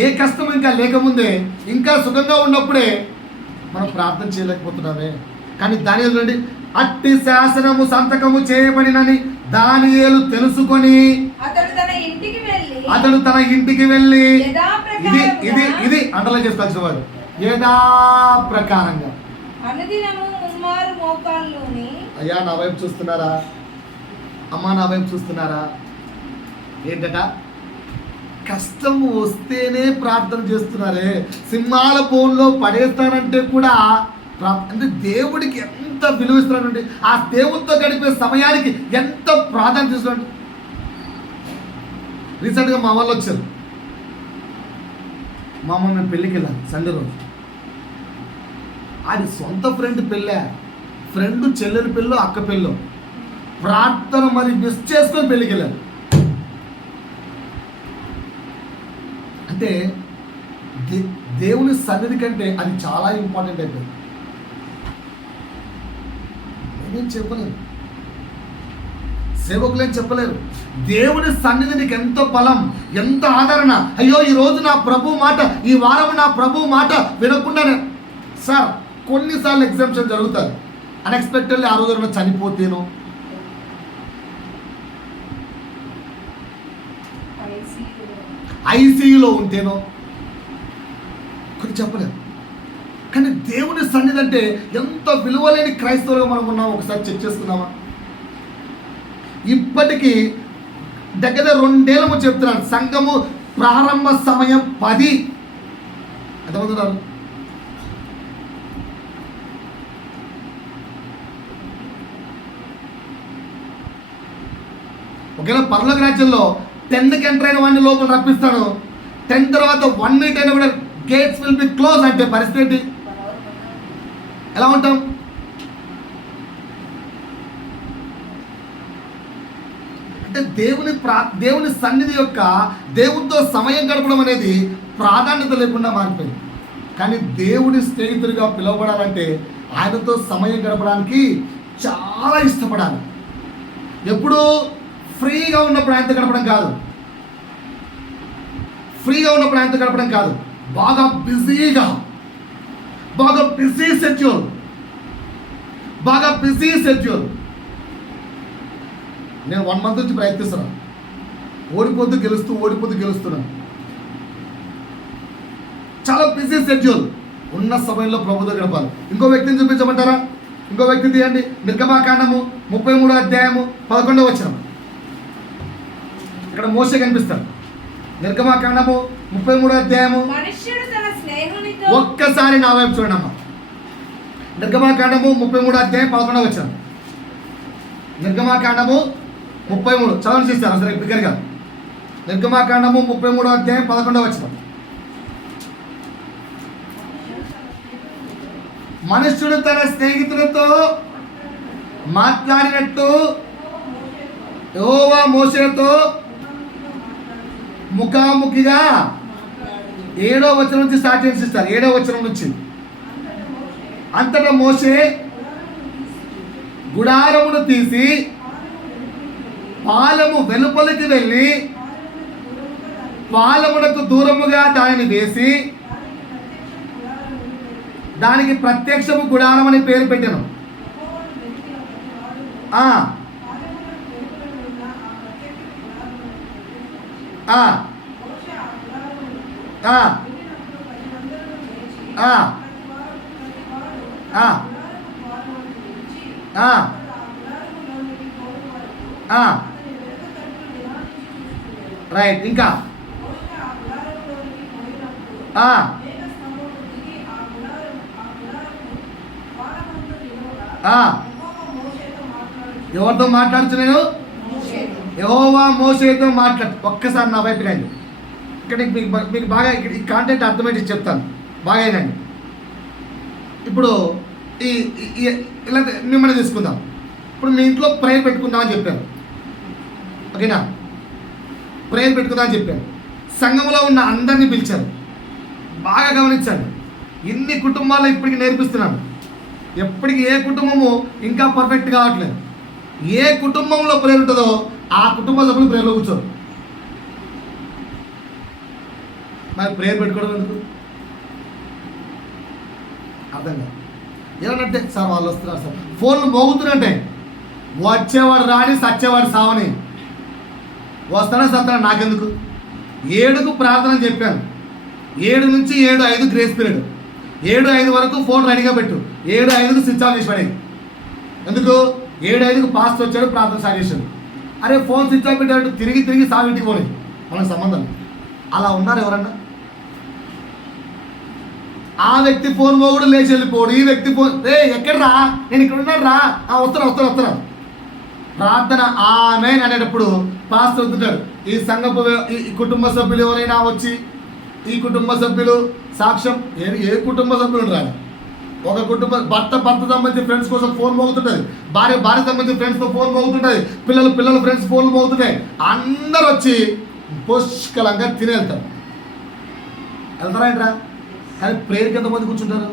ఏ కష్టం ఇంకా లేకముందే, ఇంకా సుఖంగా ఉన్నప్పుడే మనం ప్రార్థన చేయలేకపోతున్నామే. కానీ దానియేలు నుండి అట్టి శాసనము సంతకము చేయబడినని దానియేలు తెలుసుకొని అతడు తన ఇంటికి వెళ్ళి అతడు తన ఇంటికి వెళ్ళి ఇది యథాప్రకారముగా ఇది ఇది అండర్లైన్ చేసుకోవాల్సిన వాడు యథా ప్రకారంగా. అనుదినము ముమ్మారు మోకాళ్ళుని. అయ్యా నా వైపు చూస్తున్నారా, అమ్మా నా వైపు చూస్తున్నారా? ఏంటట, కష్టం వస్తేనే ప్రార్థన చేస్తున్నారే. సింహాల బోన్లో పడేస్తానంటే కూడా అంటే దేవుడికి ఎంత విలువ ఇస్తున్నాడండి, ఆ దేవుడితో గడిపే సమయానికి ఎంత ప్రాధాన్యత ఇస్తున్నాడు. రీసెంట్గా మా వాళ్ళు వచ్చారు, మా అమ్మ మేము పెళ్ళికి వెళ్ళాను సండే రోజు. అది సొంత ఫ్రెండ్ పెళ్ళే, ఫ్రెండ్ చెల్లెలి పెళ్ళో అక్క పెళ్ళో, ప్రార్థన మరి మిస్ చేసుకొని పెళ్ళికి వెళ్ళాను. అంటే దేవుని సన్నిధి కంటే అది చాలా ఇంపార్టెంట్ అయిపోయింది. నేనేం చెప్పలేను, సేవకులేం చెప్పలేరు. దేవుని సన్నిధి నీకు ఎంత బలం, ఎంత ఆదరణ. అయ్యో ఈ రోజు నా ప్రభు మాట, ఈ వారం నా ప్రభు మాట వినకుండానే సార్ కొన్నిసార్లు ఎగ్జామ్షన్ జరుగుతుంది. అన్ఎక్స్పెక్టెడ్లీ ఆ రోజు చనిపోతేనో, ఐసీయూలో ఉంటేనో కొన్ని చెప్పలేదు. కానీ దేవుని సన్నిధి అంటే ఎంత విలువలేని క్రైస్తవులుగా మనం ఉన్నాం ఒకసారి చెక్ చేసుకుందామా? ఇప్పటికీ దగ్గర 2 ఏళ్ళము చెప్తున్నాను, సంఘము ప్రారంభ సమయం 10. ఎంతమంది ఉన్నారు? ఒకవేళ పరలోక రాజ్యంలో 10కి ఎంటర్ అయిన వాడిని లోపల రప్పిస్తాడు, 10 తర్వాత 1 minute అయినా కూడా గేట్స్ విల్ బి క్లోజ్ అంటే పరిస్థితి ఎలా ఉంటాం? అంటే దేవుని సన్నిధి యొక్క దేవునితో సమయం గడపడం అనేది ప్రాధాన్యత లేకుండా మారిపోయింది. కానీ దేవుని స్నేహితుడిగా పిలువబడాలంటే ఆయనతో సమయం గడపడానికి చాలా ఇష్టపడాలి. ఎప్పుడు ఫ్రీగా ఉన్నప్పుడు ఆయనతో గడపడం కాదు, ఫ్రీగా ఉన్నప్పుడు ఆయనతో గడపడం కాదు, బాగా బిజీ షెడ్యూల్. నేను 1 month నుంచి ప్రయత్నిస్తున్నాను, ఓడిపోతూ గెలుస్తున్నాను. చాలా బిజీ షెడ్యూల్. ఉన్న సమయంలో ప్రభుతో గడపాలి. ఇంకో వ్యక్తిని చూపించమంటారా? ఇంకో వ్యక్తిని తీయండి. నిర్గమాకాండము 33వ అధ్యాయము 11వ వచనం. ఇక్కడ మోషే కనిపిస్తాడు. నిర్గమాకాండము 33వ అధ్యాయము. ఒక్కసారి నా వైపు చూడండి అమ్మా. నిర్గమాకాండము 33వ అధ్యాయం 11వ వచనం. నిర్గమాకాండము 33 చదవని చేస్తారు సరే బిగ్గరగా. నిర్గమాకాండము 33వ అధ్యాయం 11వ వచనం. మనుష్యుడు తన స్నేహితులతో మాట్లాడినట్టు యెహోవా మోషేతో ముఖాముఖిగా 7వ వచనం నుంచి స్టార్ట్ చేస్తారు. 7వ వచనం నుంచి. అంతటా మోషే గుడారమును తీసి పాలెము వెలుపలికి వెళ్ళి పాలెమునకు దూరముగా దానిని వేసి దానికి ప్రత్యక్షము గుడారం అని పేరు పెట్టాను. రైట్. ఇంకా ఎవరితో మాట్లాడుతున్నాను? యెహోవా మోషేతో మాట్లాడు. ఒక్కసారి నా వైపు రండి. ఇక్కడ మీకు బాగా ఇక్కడ ఈ కాంటెంట్ అర్థమయ్యేది చెప్తాను, బాగా అయినండి. ఇప్పుడు ఇలా మిమ్మల్ని తీసుకుందాం. ఇప్పుడు మీ ఇంట్లో ప్రేయర్ పెట్టుకుందామని చెప్పాను, ఓకేనా? ప్రేయర్ పెట్టుకుందామని చెప్పాను. సంఘంలో ఉన్న అందరినీ పిలిచారు. బాగా గమనించండి, ఇన్ని కుటుంబాల్లో ఇప్పటికి నేర్పిస్తున్నాను. ఎప్పటికీ ఏ కుటుంబము ఇంకా పర్ఫెక్ట్ కావట్లేదు. ఏ కుటుంబంలో ప్రేయర్ ఉంటుందో ఆ కుటుంబ సభ్యులు ప్రేయర్లో కూర్చోరు. మరి ప్రేయర్ పెట్టుకోవడం ఎందుకు? అర్థం కాదు. ఏమనంటే సార్ వాళ్ళు వస్తున్నారు సార్, ఫోన్లు మోగుతున్నట్టే, వచ్చేవాడు రాని సచ్చేవాడు సావని, వస్తాడా సత్తాడా నాకెందుకు, 7కు ప్రార్థన అని చెప్పాను. 7 నుంచి 7:05 గ్రేస్ పీరియడ్. 7:05 వరకు ఫోన్ రెడీగా పెట్టు. 7:05కు స్విచ్ ఆఫ్ చేసి పడేది. ఎందుకు? 7:05కు పాస్ట్ వచ్చాడు, ప్రార్థన స్టార్ట్ చేశాడు. అరే ఫోన్ స్విచ్ ఆఫ్ పెట్టాడు, తిరిగి సావింటికి పోలేదు. మనకు సంబంధం అలా ఉన్నారు ఎవరన్నా? ఆ వ్యక్తి ఫోన్ పోగుడు లేచి వెళ్ళిపోడు, ఈ వ్యక్తి ఫోన్ ఎక్కడ రా, నేను ఇక్కడ ఉన్నాను రా, వస్తున్నా ప్రార్థన ఆమేన్ అనేటప్పుడు పాస్టర్ వస్తుంటాడు. ఈ సంఘపు ఈ కుటుంబ సభ్యులు ఎవరైనా వచ్చి, ఈ కుటుంబ సభ్యులు సాక్ష్యం, ఏ కుటుంబ సభ్యులు రాదు. ఒక కుటుంబ భర్త సంబంధించి ఫ్రెండ్స్ కోసం ఫోన్ మోగుతుంటుంది, భార్య సంబంధించి ఫ్రెండ్స్తో ఫోన్ మోగుతుంటుంది, పిల్లలు ఫ్రెండ్స్ ఫోన్లు మోగుతుంటాయి. అందరూ వచ్చి పుష్కలంగా తిని వెళ్తారు. వెళ్తారా ఏంట్రా? కానీ ప్రేయర్కి ఎంతమంది కూర్చుంటారు?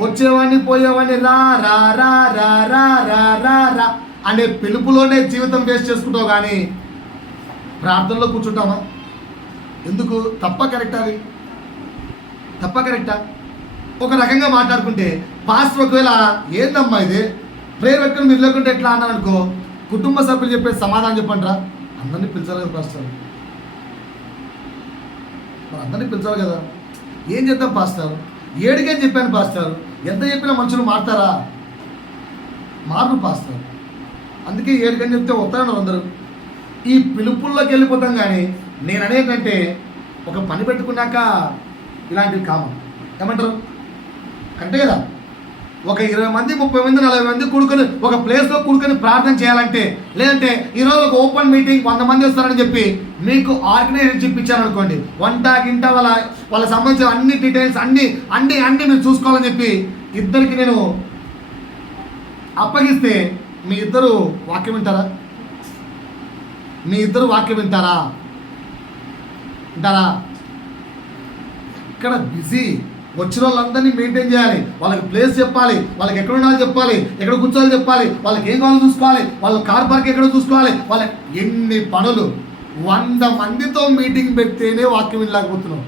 వచ్చేవాడిని పోయేవాడిని రా రా రా రా రా రా రా రా అనే పిలుపులోనే జీవితం వేస్ట్ చేసుకుంటావు, కానీ ప్రార్థనలో కూర్చుంటామా? ఎందుకు? తప్ప కరెక్టా? అది తప్ప కరెక్టా? ఒక రకంగా మాట్లాడుకుంటే పాస్టర్ ఒకవేళ ఏందమ్మా ఇది ప్రేయర్ పెట్టుకుని మీరు లేకుంటే ఎట్లా అన్నాను అనుకో, కుటుంబ సభ్యులు చెప్పే సమాధానం చెప్పండిరా. అందరినీ పిలిచారు కదా పాస్టర్, మరి అందరినీ పిలిచారు కదా. ఏం చేద్దాం పాస్టర్? 7కే చెప్పాను పాస్టర్. ఎంత చెప్పినా మనుషులు మారుతారా? మారు పాస్టర్. అందుకే 7కని చెప్తే వస్తారన్నారు అందరూ. ఈ పిలుపుల్లోకి వెళ్ళిపోతాం. కానీ నేను అనేదంటే ఒక పని పెట్టుకున్నాక ఇలాంటివి కామన్ ఏమంటారు అంటే కదా, ఒక 20 మంది 30 మంది 40 మంది కూడుకొని ఒక ప్లేస్లో కూడుకొని ప్రార్థన చేయాలంటే, లేదంటే ఈరోజు ఒక ఓపెన్ మీటింగ్ 100 మంది వస్తారని చెప్పి మీకు ఆర్గనైజేషన్ ఇప్పించారు అనుకోండి, వంట గింట వాళ్ళ సంబంధించిన అన్ని డీటెయిల్స్ అన్ని మీరు చూసుకోవాలని చెప్పి ఇద్దరికి నేను అప్పగిస్తే మీ ఇద్దరు వాక్యం వింటారా? వింటారా? ఇక్కడ బిజీ. వచ్చిన వాళ్ళందరినీ మెయింటైన్ చేయాలి, వాళ్ళకి ప్లేస్ చెప్పాలి, వాళ్ళకి ఎక్కడ ఉండాలో చెప్పాలి, ఎక్కడ కూర్చోవాలి చెప్పాలి, వాళ్ళకి ఏం కావాలో చూసుకోవాలి, వాళ్ళ కార్ పార్క్ ఎక్కడ చూసుకోవాలి, వాళ్ళ ఎన్ని పనులు. 100 మందితో మీటింగ్ పెడితేనే వాక్యం వినలేకపోతున్నాం.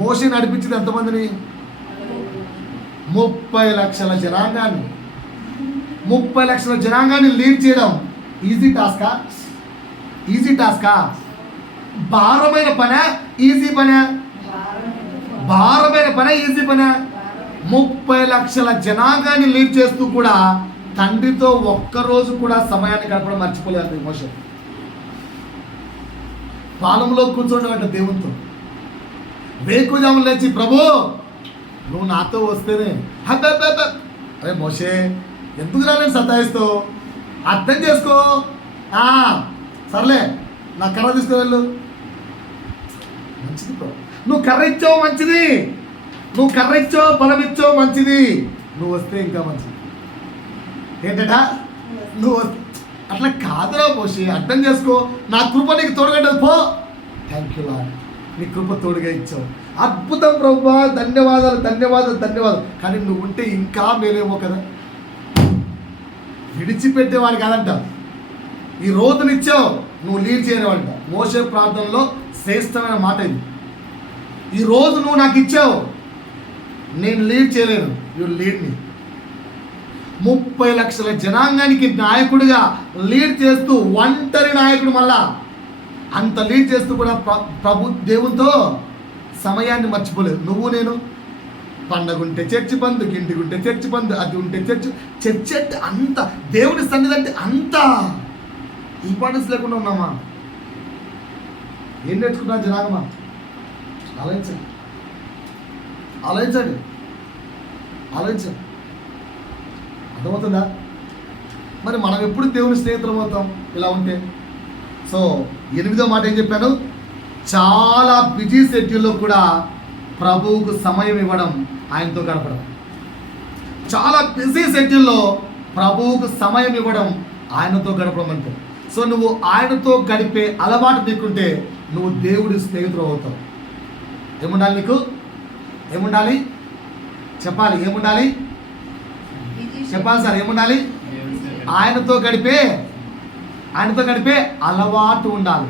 మోషే నడిపించింది ఎంతమందిని? 30 లక్షల జనాంగాన్ని. 30 లక్షల జనాంగాన్ని లీడ్ చేయడం ఈజీ టాస్కా? భారమైన పనా? ఈజీ పనా? భారమైన పనా? ఈజీ పనా? 30 లక్షల జనాంగాన్ని లీడ్ చేస్తూ కూడా తండ్రితో ఒక్కరోజు కూడా సమయాన్ని గడపడం మర్చిపోలేదు మోషే. పాలంలో కూర్చోండి దేవునితో. వేకుజాములు లేచి, ప్రభు నువ్వు నాతో వస్తేనే అరే మోషే ఎందుకు రాలేని సతాయిస్తావు? అర్థం చేసుకో. సర్లే నా కర్ర తీసుకువెళ్ళు. మంచిది ప్రభు, నువ్వు కర్ర ఇచ్చావు మంచిది, నువ్వు కర్ర ఇచ్చావు బలం ఇచ్చావు మంచిది, నువ్వు వస్తే ఇంకా మంచిది. ఏంటట నువ్వు అట్లా కాదురా మోషే, అర్థం చేసుకో. నా కృప నీకు తోడుగడ్డదు పో. థ్యాంక్ యూ లార్డ్, నీ కృప తోడుగా ఇచ్చావు. అద్భుతం ప్రభువా, ధన్యవాదాలు. కానీ నువ్వు ఉంటే ఇంకా మేలేమో కదా. విడిచిపెట్టేవాడు కాదంట, ఈ రోజునిచ్చావు, నువ్వు లీడ్ చేయనివాడంట. మోషే ప్రార్థనలో శ్రేష్టమైన మాట ఇది. ఈ రోజు నువ్వు నాకు ఇచ్చావు, నేను లీడ్ చేయలేను, యు లీడ్ మీ. 30 లక్షల జనాంగానికి నాయకుడిగా లీడ్ చేస్తూ, ఒంటరి నాయకుడు, మళ్ళా అంత లీడ్ చేస్తూ కూడా ప్రభు దేవునితో సమయాన్ని మర్చిపోలేదు. నువ్వు నేను పండగ ఉంటే చర్చి బంద్, ఇంటికి ఉంటే చర్చి బంద్, అది ఉంటే చర్చి అంటే అంత దేవుని సన్నిధి అంటే అంత ఇంపార్టెన్స్ లేకుండా ఉన్నామా? ఏం నేర్చుకున్నా జనాగమా? ఆలోచించండి. అర్థమవుతుందా? మరి మనం ఎప్పుడు దేవుని స్నేహితులం అవుతాం ఇలా ఉంటే? సో 8వ మాట ఏం చెప్పాను? చాలా బిజీ షెడ్యూల్లో కూడా ప్రభువుకు సమయం ఇవ్వడం, ఆయనతో గడపడం. చాలా బిజీ షెడ్యూల్లో ప్రభువుకు సమయం ఇవ్వడం, ఆయనతో గడపడం అంటే. సో నువ్వు ఆయనతో గడిపే అలవాటు నీకుంటే నువ్వు దేవుడి స్నేహితుడు అవుతావు. ఏముండాలి నీకు? ఏముండాలి చెప్పాలి? చెప్పాలి సార్, ఏముండాలి? ఆయనతో గడిపే అలవాటు ఉండాలి.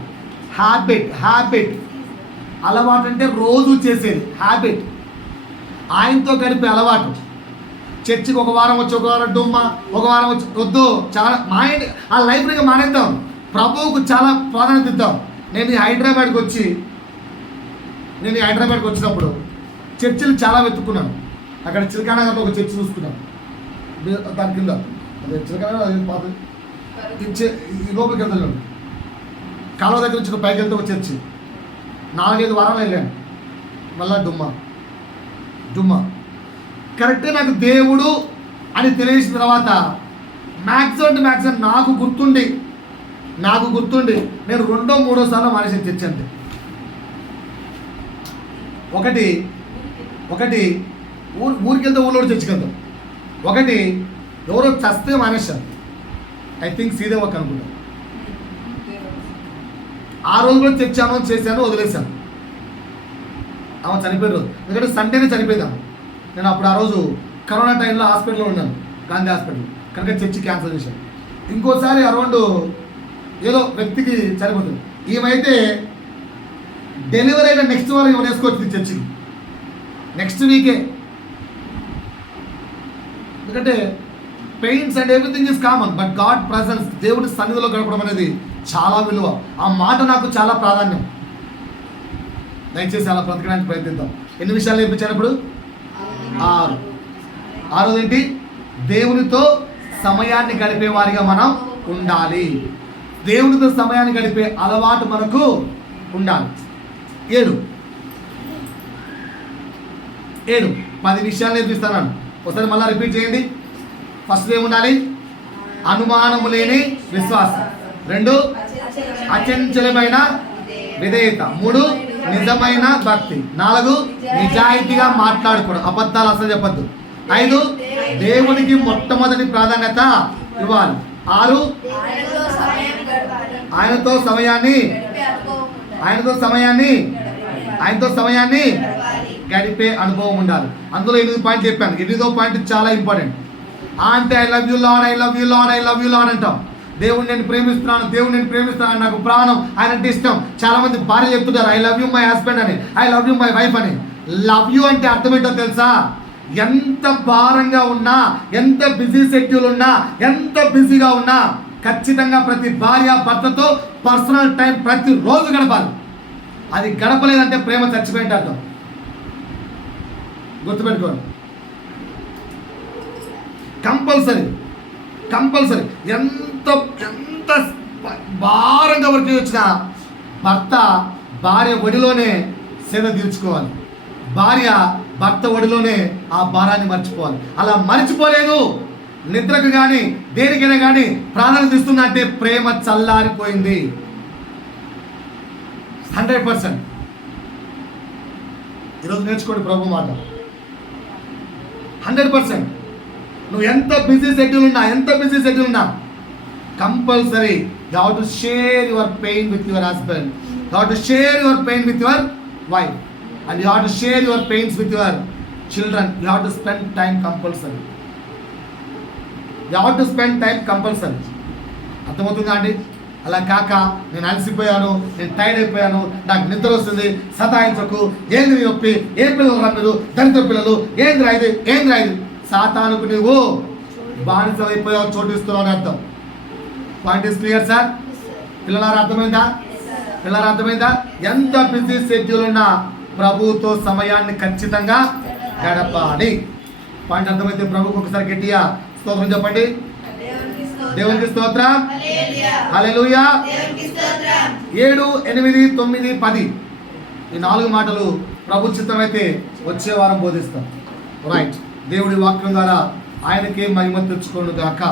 హ్యాబిట్. అలవాటు అంటే రోజు చేసేది హ్యాబిట్. ఆయనతో గడిపే అలవాటు. చర్చికి ఒక వారం వచ్చి, ఒక వారం డుమ్మ, ఒక వారం వచ్చి వద్దు. చాలా ఆ లైబ్రరీగా మానేద్దాం. ప్రభువుకు చాలా ప్రాధాన్యత ఇద్దాం. నేను ఈ హైదరాబాద్కి వచ్చినప్పుడు చర్చిలు చాలా వెతుక్కున్నాను. అక్కడ చిలకానగర్లో ఒక చర్చి చూసుకున్నాను. దాని కింద అదే చిలకానగర్ అది పాత ఈ లోపలికి వెళ్తాను. కాలువ దగ్గర నుంచి పైకి వెళ్తే ఒక చర్చి 4-5 వారాలు వెళ్ళాను. మళ్ళా డుమ్మా కరెక్ట్గా నాకు దేవుడు అని తెలిసిన తర్వాత మ్యాక్సిమం నాకు గుర్తుండి నేను 2-3 సార్లు మానేసి చర్చి అంతే. ఒకటి ఊరికి వెళ్తే ఊళ్ళో చర్చికి వెళ్తాం. ఒకటి ఎవరో చస్తే మానేశాను. ఐ థింక్ సీదేవక్ అనుకుంటా. ఆ రోజు కూడా చేశాను, వదిలేశాను. ఆమె చనిపోయిన రోజు, ఎందుకంటే సండేనే చనిపోయిందాము. నేను అప్పుడు ఆ రోజు కరోనా టైంలో హాస్పిటల్లో ఉన్నాను, గాంధీ హాస్పిటల్, కనుక చర్చి క్యాన్సిల్ చేశాను. ఇంకోసారి అరౌండ్ ఏదో వ్యక్తికి చనిపోతుంది. ఈమెయితే డెలివరీ అయిన నెక్స్ట్ వారం ఏమైనా వేసుకోవచ్చు చర్చికి, నెక్స్ట్ వీకే. ఎందుకంటే pains and everything is common, but God presence, దేవుడి సన్నిధిలో గడపడం అనేది చాలా విలువ. ఆ మాట నాకు చాలా ప్రాధాన్యం. దయచేసి అలా బ్రతకడానికి ప్రయత్నిద్దాం. ఎన్ని విషయాలు నేర్పించినప్పుడు 6. ఆరోదేంటి? దేవునితో సమయాన్ని గడిపే వారిగా మనం ఉండాలి. దేవునితో సమయాన్ని గడిపే అలవాటు మనకు ఉండాలి. 7 10 విషయాలు నేర్పిస్తాను. ఒకసారి మళ్ళీ రిపీట్ చేయండి. ఫస్ట్ ఏముండాలి? అనుమానము లేని విశ్వాసం. 2 అచంచలమైన విధేయత. 3 నిజమైన భక్తి. 4 నిజాయితీగా మాట్లాడుకోవడం, అబద్ధాలు అసలు చెప్పద్దు. 5 దేవునికి మొట్టమొదటి ప్రాధాన్యత ఇవ్వాలి. 6 ఆయనతో సమయాన్ని గడిపే అనుభవం ఉండాలి. అందులో 8 పాయింట్లు చెప్పాను. 8వ పాయింట్ చాలా ఇంపార్టెంట్. అంటే ఐ లవ్ యూ లార్డ్ అంటాం. దేవుడు నేను ప్రేమిస్తున్నాను, నాకు ప్రాణం, ఆయన అంటే ఇష్టం. చాలా మంది భార్య చెప్తుంటారు I love you my husband అని, I love you my wife అని. లవ్ యూ అంటే అర్థం ఏంటో తెలుసా? ఎంత భారంగా ఉన్నా, ఎంత బిజీ షెడ్యూల్ ఉన్నా, ఎంత బిజీగా ఉన్నా, ఖచ్చితంగా ప్రతి భార్య భర్తతో పర్సనల్ టైం ప్రతిరోజు గడపాలి. అది గడపలేదంటే ప్రేమ చచ్చిపోయింది అర్థం. గుర్తుపెట్టుకోండి. కంపల్సరీ ఎంత భారంగా వర్క్ వచ్చినా భర్త భార్య ఒడిలోనే సేద తీర్చుకోవాలి. భార్య భర్త ఒడిలోనే ఆ భారాన్ని మర్చిపోవాలి. అలా మర్చిపోలేదు, నిద్రకు కానీ దేనికైనా కానీ ప్రాధాన్యత ఇస్తుందంటే ప్రేమ చల్లారిపోయింది. 100%. ఈరోజు నేర్చుకోండి ప్రభు మాట. 100%. నువ్వు ఎంత బిజీ షెడ్యూల్ ఉన్నా compulsory you have to share your pain with your husband, you have to share your pain with your wife, and you have to share your pains with your children. You have to spend time compulsory. అర్థమవుతుందా అండి? అలా కాక నేను అలసిపోయాను, నేను tired అయిపోయాను, నాకు నిద్ర వస్తుంది, సతాయించకు, ఏంది నీ నొప్పి, ఏం పిల్లలు రా మీరు, దరిద్ర పిల్లలు, ఏంది రాయిది సాతానుకు నువ్వు బానిస అయిపోయావు, చోటిస్తున్నావు అని అర్థం. Point is clear sir? పిల్లలారా అర్థమైందా? ఎంత బిజీ షెడ్యూల్ ఉన్నా ప్రభువుతో సమయాన్ని ఖచ్చితంగా గడపాలి. పాయింట్ అర్థమైతే ప్రభువుకు ఒకసారి గట్టిగా స్తోత్రం చెప్పండి. దేవునికి స్తోత్రం, హల్లెలూయా. 7, 8, 9, 10 ఈ 4 మాటలు ప్రభు చిత్తమైతే వచ్చే వారం బోధిస్తాం. రైట్. దేవుడి వాక్యం ద్వారా ఆయనకే మహిమ తెచ్చుకోను గాక.